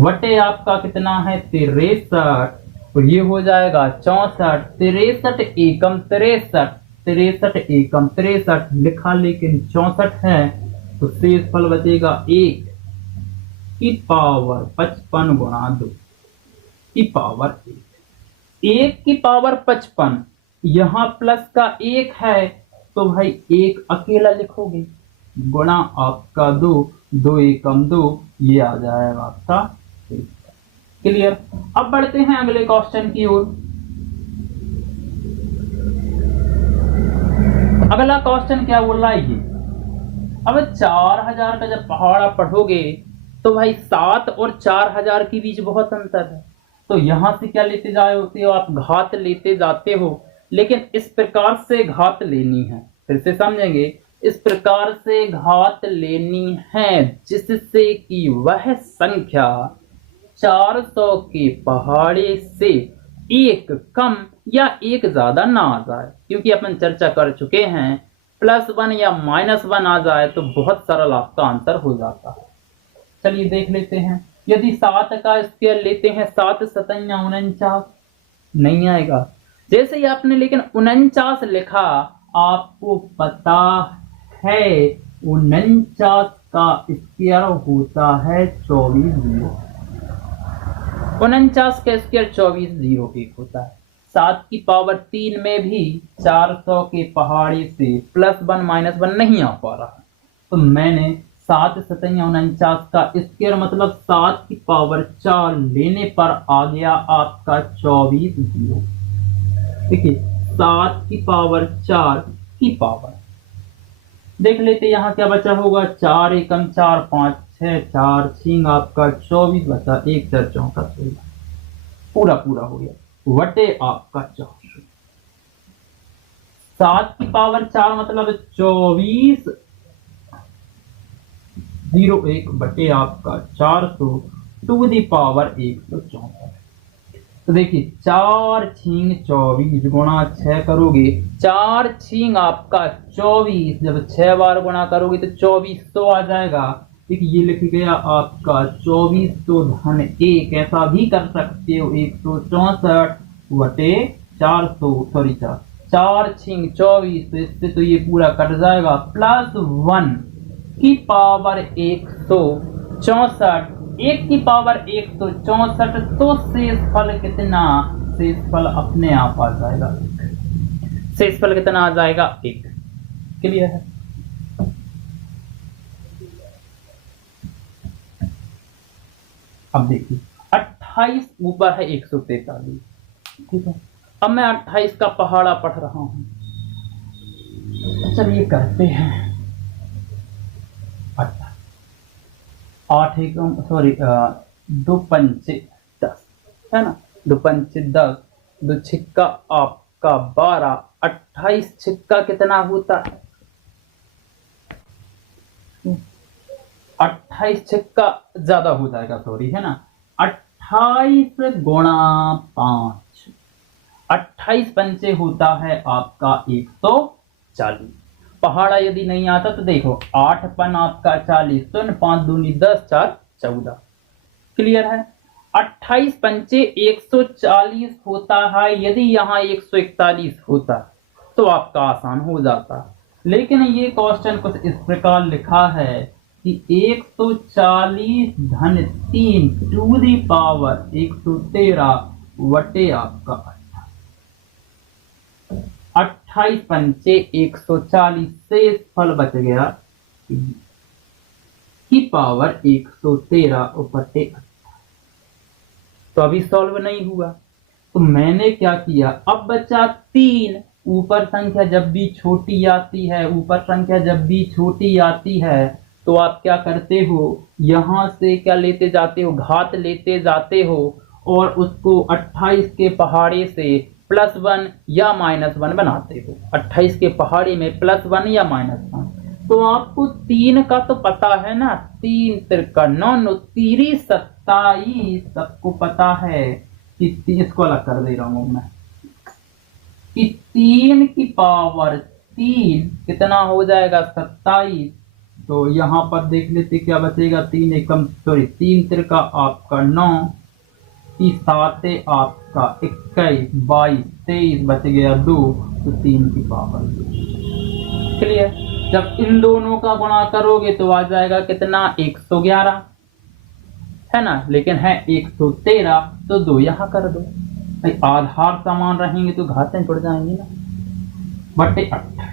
वटे आपका कितना है, 63, तो ये हो जाएगा 64, 63 एकम 63, 63 एकम 63 लिखा, लेकिन 64 है, तो शेषफल बचेगा 1 की पावर 55 गुणा 2 की पावर 1, 1 की पावर 55, यहाँ प्लस का 1 है तो भाई 1 अकेला लिखोगे, गुणा आपका 2, 2 एकम 2, ये आ जाएगा आपका। क्लियर। अब बढ़ते हैं अगले क्वेश्चन की ओर। अगला क्वेश्चन क्या बोल रहा है ये, अब 4000 का जब पहाड़ा पढ़ोगे तो भाई 7 और 4000 के बीच बहुत अंतर है, तो यहां से क्या लेते जाते हो आप, घात लेते जाते हो, लेकिन इस प्रकार से घात लेनी है, फिर से समझेंगे, इस प्रकार से घात लेनी है जिससे कि वह संख्या 400 के पहाड़े से एक कम या एक ज्यादा ना आ जाए, क्योंकि अपन चर्चा कर चुके हैं +1 या -1 आ जाए तो बहुत सरल आपका आंसर हो जाता है। चलिए देख लेते हैं, यदि 7 का स्क्वायर लेते हैं, 7 7 49, नहीं आएगा। जैसे ही आपने लेकिन 49 लिखा, आपको पता है 49 का स्क्वायर होता है 24, 49 का स्क्वायर 2401 होता है। 7 की पावर 3 में भी 400 के पहाड़े से +1 -1 नहीं आ पा रहा, तो मैंने 7 7 49 का स्क्वायर मतलब 7 की पावर 4 लेने पर आ गया आपका 24, देखिए 7 की पावर 4 की पावर, देख लेते यहाँ क्या बचा होगा, 4 एकम 4 5 6 4 6 आपका 24 बचा, 1 4 4 का 16, पूरा पूरा हो गया, वटे आपका 400। 7 की पावर 4 मतलब 24 01 बटे आपका 400 टू दी पावर 164। तो देखिए 4 6 24 गुणा 6 करोगे, 4 6 आपका 24, जब 6 बार गुणा करोगे तो 2400 आ जाएगा। देखिए ये लिख गया आपका 2400 धन 1, ऐसा भी कर सकते हो 164 बटे 400, सॉरी 4 6 24, तो इससे तो ये पूरा कट जाएगा, +1 की पावर 164, 1 की पावर 164, तो शेषफल कितना, शेषफल अपने आप आ जाएगा, शेषफल कितना आ जाएगा 1। क्लियर है। अब देखिए 28 ऊपर है 143, ठीक है। अब मैं 28 का पहाड़ा पढ़ रहा हूं, तो चलिए करते हैं। 8 एकम सॉरी 2 पंचे 10 है ना, 2 पंचे 10, 2 छिक्का आपका 12, 28 छिक्का कितना होता है? 28 छिक्का ज्यादा हो जाएगा, सॉरी है ना, 28 गुणा 5, 28 पंचे होता है आपका 140। पहाड़ा यदि नहीं आता तो देखो 8 पन आपका 40, तो 5 दूनी 10, 4 14। क्लियर है? 28 पंचे 140 होता है। यदि यहाँ 141 होता तो आपका आसान हो जाता, लेकिन ये क्वेश्चन कुछ इस प्रकार लिखा है कि 140 धन 3 टू दी पावर 113 वटे आपका 28 पंचे 140 से फल बच गया की पावर 113 बटे 28। तो अभी सॉल्व नहीं हुआ, तो मैंने क्या किया, अब बचा 3। ऊपर संख्या जब भी छोटी आती है, ऊपर संख्या जब भी छोटी आती है तो आप क्या करते हो, यहां से क्या लेते जाते हो, घात लेते जाते हो और उसको 28 के पहाड़े से +1 या -1 बनाते हो। 28 के पहाड़े में +1 या -1। तो आपको 3 का तो पता है ना, 3 तिरका 9 3 27, सबको पता है कि इसको अलग कर दे रहा हूं मैं, कि 3 की पावर 3 कितना हो जाएगा 27। तो यहाँ पर देख लेते क्या बचेगा, 3 एकम सॉरी 3 तिरका आपका 9, 7 आपका 21, 22, 23 बच गया 2, तो 3 की पावर 2। क्लियर? जब इन दोनों का गुणा करोगे तो आ जाएगा कितना, 111 है ना, लेकिन है 113, तो 2 यहाँ कर दो। भाई आधार समान रहेंगे तो घातें जुड़ जाएंगी ना, बटे 28।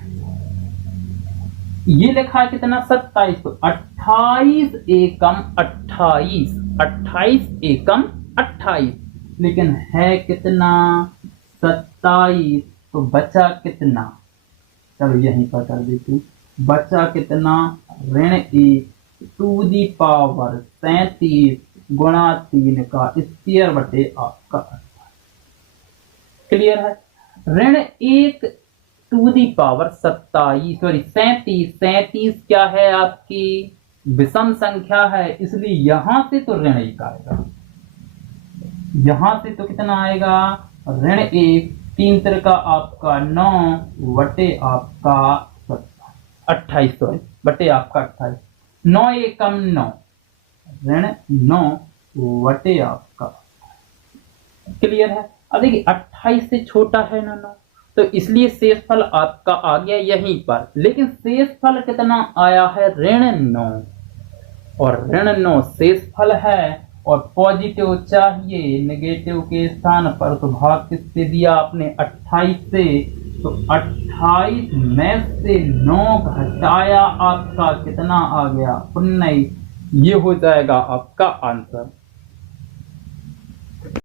ये लिखा है कितना 27, तो 28 एकम 28, 28 एकम 28, लेकिन है कितना 27, तो बचा कितना, चलो यहीं पर कर देते, बचा कितना ऋण 1 टू दी पावर 37 गुणा 3 का स्क्वायर बटे आपका 28। क्लियर है? ऋण 1 टू दी पावर 27 सॉरी 37 क्या है आपकी विषम संख्या है, इसलिए यहां से तो ऋण 1 आएगा, यहां से तो कितना आएगा ऋण 1, 3 तिरका आपका 9 वटे आपका 28 सॉरी बटे आपका 28, 9 एकम 9 ऋण 9 वटे आपका। क्लियर है? अब देखिए 28 से छोटा है ना 9, तो इसलिए शेषफल आपका आ गया यहीं पर, लेकिन शेषफल कितना आया है ऋण 9, और ऋण 9 शेषफल है और पॉजिटिव चाहिए, नेगेटिव के स्थान पर, तो भाग किससे दिया आपने 28 से, तो 28 में से 9 घटाया आपका कितना आ गया 19, ये हो जाएगा आपका आंसर।